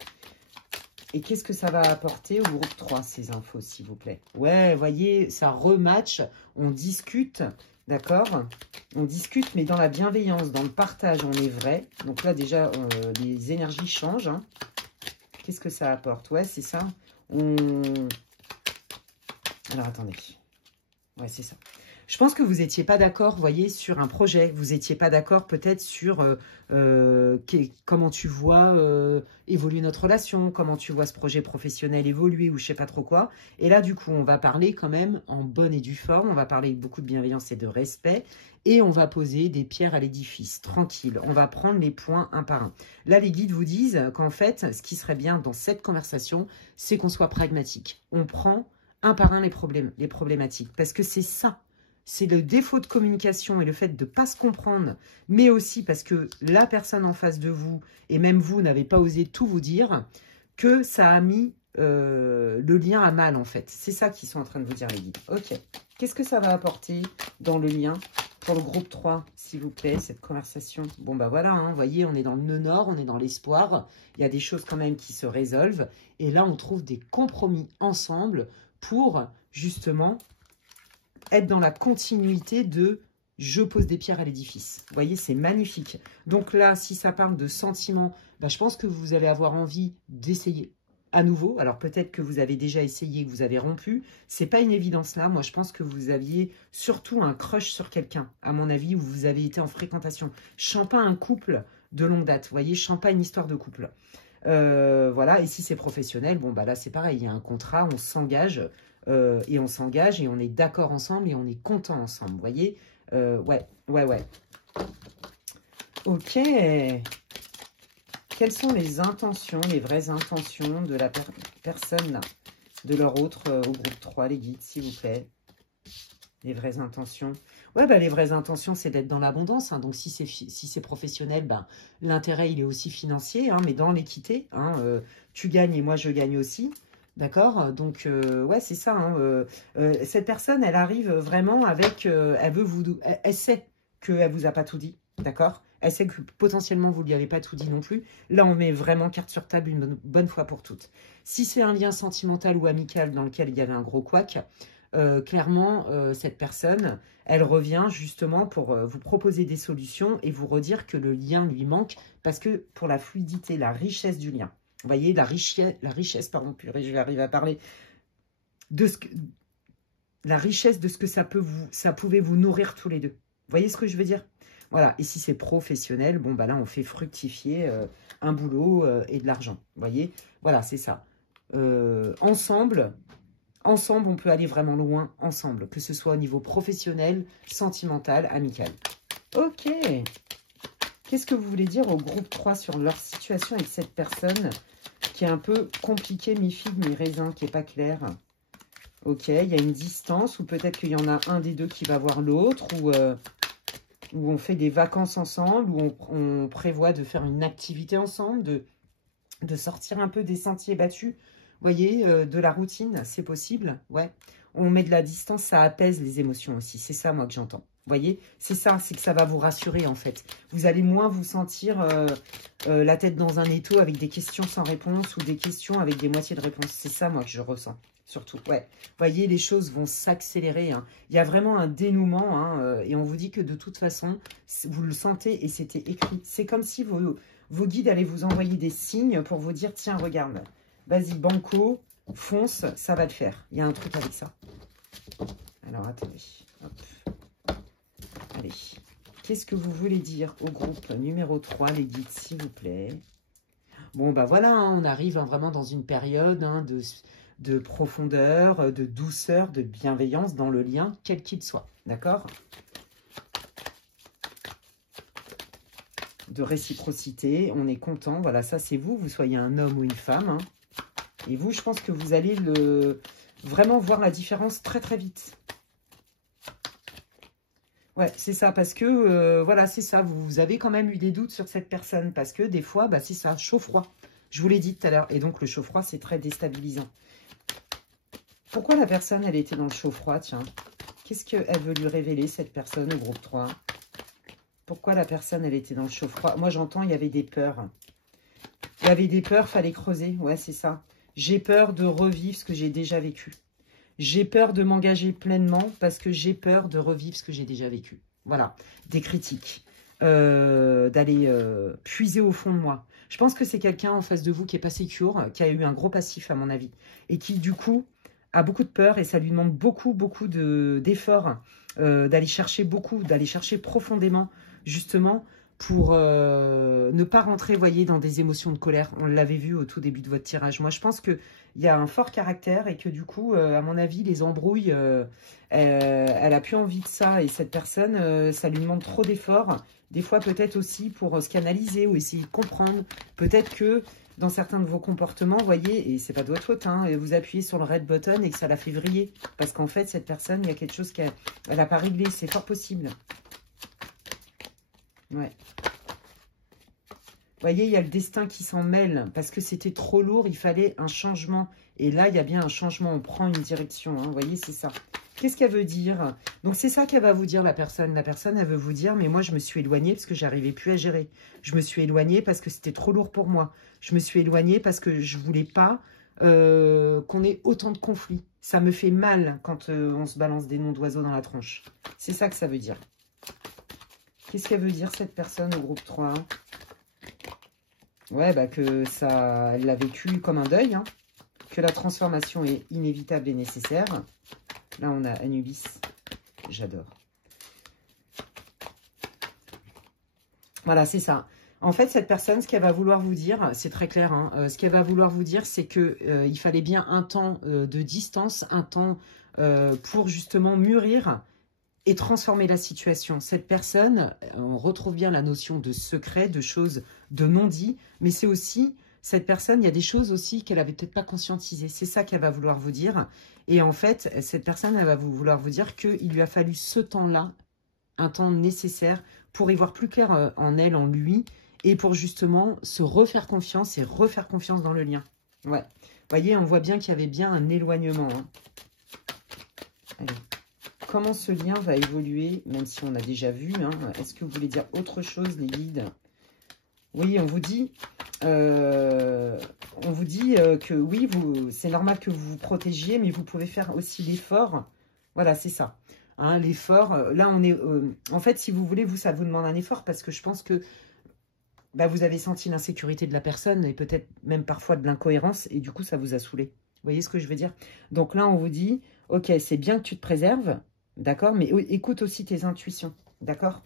Et qu'est-ce que ça va apporter au groupe 3, ces infos, s'il vous plaît? Ouais, voyez, ça rematch, on discute, d'accord? On discute, mais dans la bienveillance, dans le partage, on est vrai. Donc là, déjà, les énergies changent. Hein. Qu'est-ce que ça apporte? Ouais, c'est ça. Alors, attendez. Ouais, c'est ça. Je pense que vous n'étiez pas d'accord, vous voyez, sur un projet. Vous n'étiez pas d'accord peut-être sur comment tu vois évoluer notre relation, comment tu vois ce projet professionnel évoluer ou je sais pas trop quoi. Et là, du coup, on va parler quand même en bonne et due forme. On va parler avec beaucoup de bienveillance et de respect. Et on va poser des pierres à l'édifice, tranquille. On va prendre les points un par un. Là, les guides vous disent qu'en fait, ce qui serait bien dans cette conversation, c'est qu'on soit pragmatique. On prend un par un les problématiques. Parce que c'est ça. C'est le défaut de communication et le fait de ne pas se comprendre, mais aussi parce que la personne en face de vous, et même vous, n'avez pas osé tout vous dire, que ça a mis le lien à mal, en fait. C'est ça qu'ils sont en train de vous dire, les guides. Ok. Qu'est-ce que ça va apporter dans le lien pour le groupe 3, s'il vous plaît, cette conversation? Bon, bah voilà, hein, vous voyez, on est dans le nœud nord, on est dans l'espoir. Il y a des choses quand même qui se résolvent. Et là, on trouve des compromis ensemble pour, justement, être dans la continuité de « je pose des pierres à l'édifice ». Vous voyez, c'est magnifique. Donc là, si ça parle de sentiments, bah, je pense que vous allez avoir envie d'essayer à nouveau. Alors peut-être que vous avez déjà essayé, que vous avez rompu. C'est pas une évidence là. Moi, je pense que vous aviez surtout un crush sur quelqu'un, à mon avis, où vous avez été en fréquentation. Je sens pas un couple de longue date. Vous voyez, je sens pas une histoire de couple. Voilà, et si c'est professionnel, bon, bah là, c'est pareil. Il y a un contrat, on s'engage. Et on s'engage et on est d'accord ensemble et on est content ensemble, vous voyez, ouais. Ok. Quelles sont les intentions, les vraies intentions de la personne, de leur autre au groupe 3, les guides, s'il vous plaît? Les vraies intentions. Ouais, bah, les vraies intentions, c'est d'être dans l'abondance. Hein. Donc, si c'est professionnel, ben, l'intérêt, il est aussi financier, hein, mais dans l'équité. Hein, tu gagnes et moi, je gagne aussi. D'accord? Donc, ouais, c'est ça. Hein, cette personne, elle arrive vraiment avec... elle sait qu'elle ne vous a pas tout dit. D'accord? Elle sait que potentiellement, vous ne lui avez pas tout dit non plus. Là, on met vraiment carte sur table une bonne fois pour toutes. Si c'est un lien sentimental ou amical dans lequel il y avait un gros couac, clairement, cette personne, elle revient justement pour vous proposer des solutions et vous redire que le lien lui manque parce que pour la fluidité, la richesse du lien, vous voyez, la richesse, pardon, purée, je vais arriver à parler, la richesse de ce que ça pouvait vous nourrir tous les deux. Vous voyez ce que je veux dire? Voilà, et si c'est professionnel, bon, bah là, on fait fructifier un boulot et de l'argent. Vous voyez? Voilà, c'est ça. Ensemble, on peut aller vraiment loin, ensemble, que ce soit au niveau professionnel, sentimental, amical. Ok. Qu'est-ce que vous voulez dire au groupe 3 sur leur situation avec cette personne qui est un peu compliquée, mi-figue, mi-raisin, qui n'est pas claire? Ok, il y a une distance, ou peut-être qu'il y en a un des deux qui va voir l'autre, où on fait des vacances ensemble, où on prévoit de faire une activité ensemble, de sortir un peu des sentiers battus. Vous voyez, de la routine, c'est possible, ouais. On met de la distance, ça apaise les émotions aussi. C'est ça, moi, que j'entends. Vous voyez, c'est ça, c'est que ça va vous rassurer, en fait. Vous allez moins vous sentir la tête dans un étau avec des questions sans réponse ou des questions avec des moitiés de réponse. C'est ça, moi, que je ressens, surtout. Ouais, vous voyez, les choses vont s'accélérer. Hein. Il y a vraiment un dénouement, hein, et on vous dit que de toute façon, vous le sentez et c'était écrit. C'est comme si vos guides allaient vous envoyer des signes pour vous dire, tiens, regarde, vas-y, banco, fonce, ça va le faire. Il y a un truc avec ça. Alors, attendez. Hop. Allez. Qu'est-ce que vous voulez dire au groupe numéro 3, les guides, s'il vous plaît? Bon, bah voilà, hein, on arrive hein, vraiment dans une période hein, de profondeur, de douceur, de bienveillance dans le lien, quel qu'il soit. D'accord? De réciprocité, on est content. Voilà, ça c'est vous soyez un homme ou une femme. Hein. Et vous, je pense que vous allez vraiment voir la différence très très vite. Ouais, c'est ça, parce que, voilà, c'est ça, vous avez quand même eu des doutes sur cette personne, parce que des fois, bah, c'est ça, chaud-froid. Je vous l'ai dit tout à l'heure, et donc le chaud-froid, c'est très déstabilisant. Pourquoi la personne, elle était dans le chaud-froid, tiens? Qu'est-ce qu'elle veut lui révéler, cette personne, au groupe 3? Pourquoi la personne, elle était dans le chaud-froid? Moi, j'entends, il y avait des peurs. Il y avait des peurs, fallait creuser, ouais, c'est ça. J'ai peur de revivre ce que j'ai déjà vécu. J'ai peur de m'engager pleinement parce que j'ai peur de revivre ce que j'ai déjà vécu. Voilà, des critiques, d'aller puiser au fond de moi. Je pense que c'est quelqu'un en face de vous qui n'est pas sécure, qui a eu un gros passif à mon avis, et qui du coup a beaucoup de peur et ça lui demande beaucoup d'efforts, d'aller chercher d'aller chercher profondément justement pour ne pas rentrer, voyez, dans des émotions de colère. On l'avait vu au tout début de votre tirage. Moi, je pense qu'il y a un fort caractère et que du coup, à mon avis, les embrouilles, elle a plus envie de ça. Et cette personne, ça lui demande trop d'efforts. Des fois, peut-être aussi pour se canaliser ou essayer de comprendre. Peut-être que dans certains de vos comportements, voyez, et c'est pas de votre faute, hein, vous appuyez sur le red button et que ça la fait vriller. Parce qu'en fait, cette personne, il y a quelque chose qu'elle n'a pas réglé. C'est fort possible. Ouais. Vous voyez, il y a le destin qui s'en mêle parce que c'était trop lourd, il fallait un changement. Et là, il y a bien un changement, on prend une direction. Hein, vous voyez, c'est ça. Qu'est-ce qu'elle veut dire? Donc, c'est ça qu'elle va vous dire, la personne. La personne, elle veut vous dire, mais moi, je me suis éloignée parce que j'arrivais plus à gérer. Je me suis éloignée parce que c'était trop lourd pour moi. Je me suis éloignée parce que je ne voulais pas qu'on ait autant de conflits. Ça me fait mal quand on se balance des noms d'oiseaux dans la tronche. C'est ça que ça veut dire. Qu'est-ce qu'elle veut dire, cette personne, au groupe 3? Ouais, bah que ça, elle l'a vécu comme un deuil, hein, que la transformation est inévitable et nécessaire. Là, on a Anubis. J'adore. Voilà, c'est ça. En fait, cette personne, ce qu'elle va vouloir vous dire, c'est très clair, hein, ce qu'elle va vouloir vous dire, c'est que il fallait bien un temps de distance, un temps pour justement mûrir et transformer la situation. Cette personne, on retrouve bien la notion de secret, de choses, de non-dit, mais c'est aussi, cette personne, il y a des choses aussi qu'elle n'avait peut-être pas conscientisées. C'est ça qu'elle va vouloir vous dire. Et en fait, cette personne, elle va vouloir vous dire qu'il lui a fallu ce temps-là, un temps nécessaire, pour y voir plus clair en elle, en lui, et pour justement se refaire confiance et refaire confiance dans le lien. Ouais. Vous voyez, on voit bien qu'il y avait bien un éloignement. Hein. Allez. Comment ce lien va évoluer, même si on a déjà vu, hein, est-ce que vous voulez dire autre chose, les guides? Oui, on vous dit que oui, c'est normal que vous vous protégiez, mais vous pouvez faire aussi l'effort. Voilà, c'est ça. Hein, l'effort, là, on est... en fait, si vous voulez, ça vous demande un effort, parce que je pense que bah, vous avez senti l'insécurité de la personne, et peut-être même parfois de l'incohérence, et du coup, ça vous a saoulé. Vous voyez ce que je veux dire? Donc là, on vous dit, ok, c'est bien que tu te préserves, d'accord, mais écoute aussi tes intuitions, d'accord?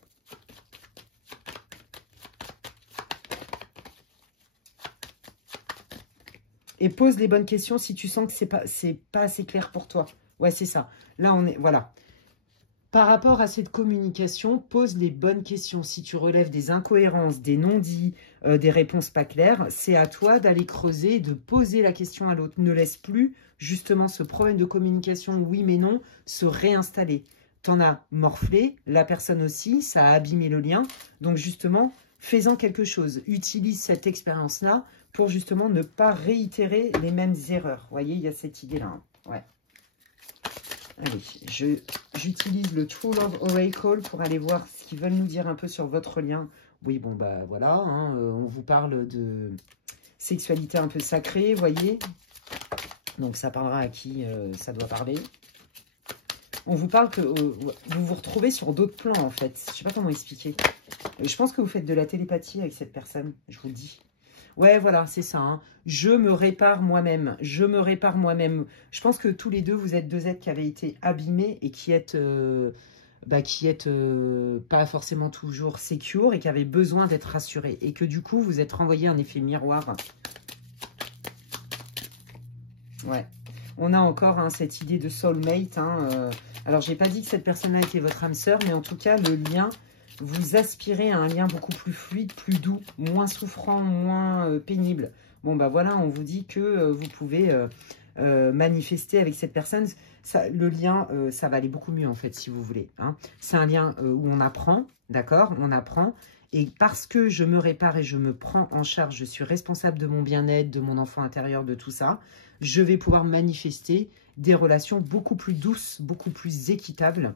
Et pose les bonnes questions si tu sens que c'est pas assez clair pour toi. Ouais, c'est ça. Là, on est... Voilà. Par rapport à cette communication, pose les bonnes questions. Si tu relèves des incohérences, des non-dits, des réponses pas claires, c'est à toi d'aller creuser, de poser la question à l'autre. Ne laisse plus, justement, ce problème de communication, oui mais non, se réinstaller. T'en as morflé, la personne aussi, ça a abîmé le lien. Donc, justement, fais-en quelque chose. Utilise cette expérience-là pour, justement, ne pas réitérer les mêmes erreurs. Vous voyez, il y a cette idée-là. Hein. Ouais. Allez, j'utilise le True Love Oracle pour aller voir ce qu'ils veulent nous dire un peu sur votre lien. Oui, bon, bah voilà, hein, on vous parle de sexualité un peu sacrée, voyez. Donc, ça parlera à qui ça doit parler. On vous parle que vous vous retrouvez sur d'autres plans, en fait. Je ne sais pas comment expliquer. Je pense que vous faites de la télépathie avec cette personne, je vous le dis. Ouais, voilà, c'est ça. Hein. Je me répare moi-même. Je me répare moi-même. Je pense que tous les deux, vous êtes deux êtres qui avaient été abîmés et qui êtes, pas forcément toujours secure et qui avaient besoin d'être rassurés. Et que du coup, vous êtes renvoyé un effet miroir. Ouais. On a encore hein, cette idée de soulmate. Hein, alors, j'ai pas dit que cette personne-là était votre âme sœur, mais en tout cas, le lien... Vous aspirez à un lien beaucoup plus fluide, plus doux, moins souffrant, moins pénible. Bon, bah voilà, on vous dit que vous pouvez manifester avec cette personne. Ça, le lien, ça va aller beaucoup mieux, en fait, si vous voulez. Hein. C'est un lien où on apprend, d'accord? On apprend. Et parce que je me répare et je me prends en charge, je suis responsable de mon bien-être, de mon enfant intérieur, de tout ça, je vais pouvoir manifester des relations beaucoup plus douces, beaucoup plus équitables,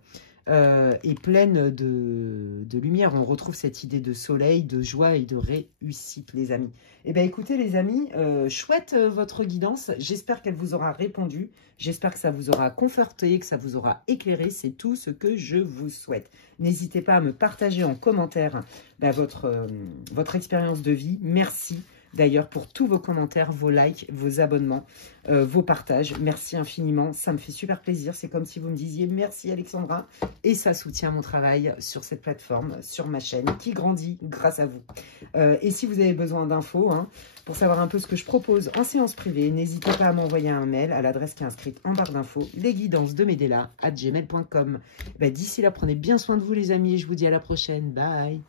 est pleine de lumière. On retrouve cette idée de soleil, de joie et de réussite, les amis. Eh bien, écoutez, les amis, chouette votre guidance. J'espère qu'elle vous aura répondu. J'espère que ça vous aura conforté, que ça vous aura éclairé. C'est tout ce que je vous souhaite. N'hésitez pas à me partager en commentaire votre expérience de vie. Merci d'ailleurs pour tous vos commentaires, vos likes, vos abonnements, vos partages. Merci infiniment, ça me fait super plaisir. C'est comme si vous me disiez merci Alexandra. Et ça soutient mon travail sur cette plateforme, sur ma chaîne qui grandit grâce à vous. Et si vous avez besoin d'infos, hein, pour savoir un peu ce que je propose en séance privée, n'hésitez pas à m'envoyer un mail à l'adresse qui est inscrite en barre d'infos, lesguidancesdemedela@gmail.com. D'ici là, prenez bien soin de vous les amis et je vous dis à la prochaine. Bye.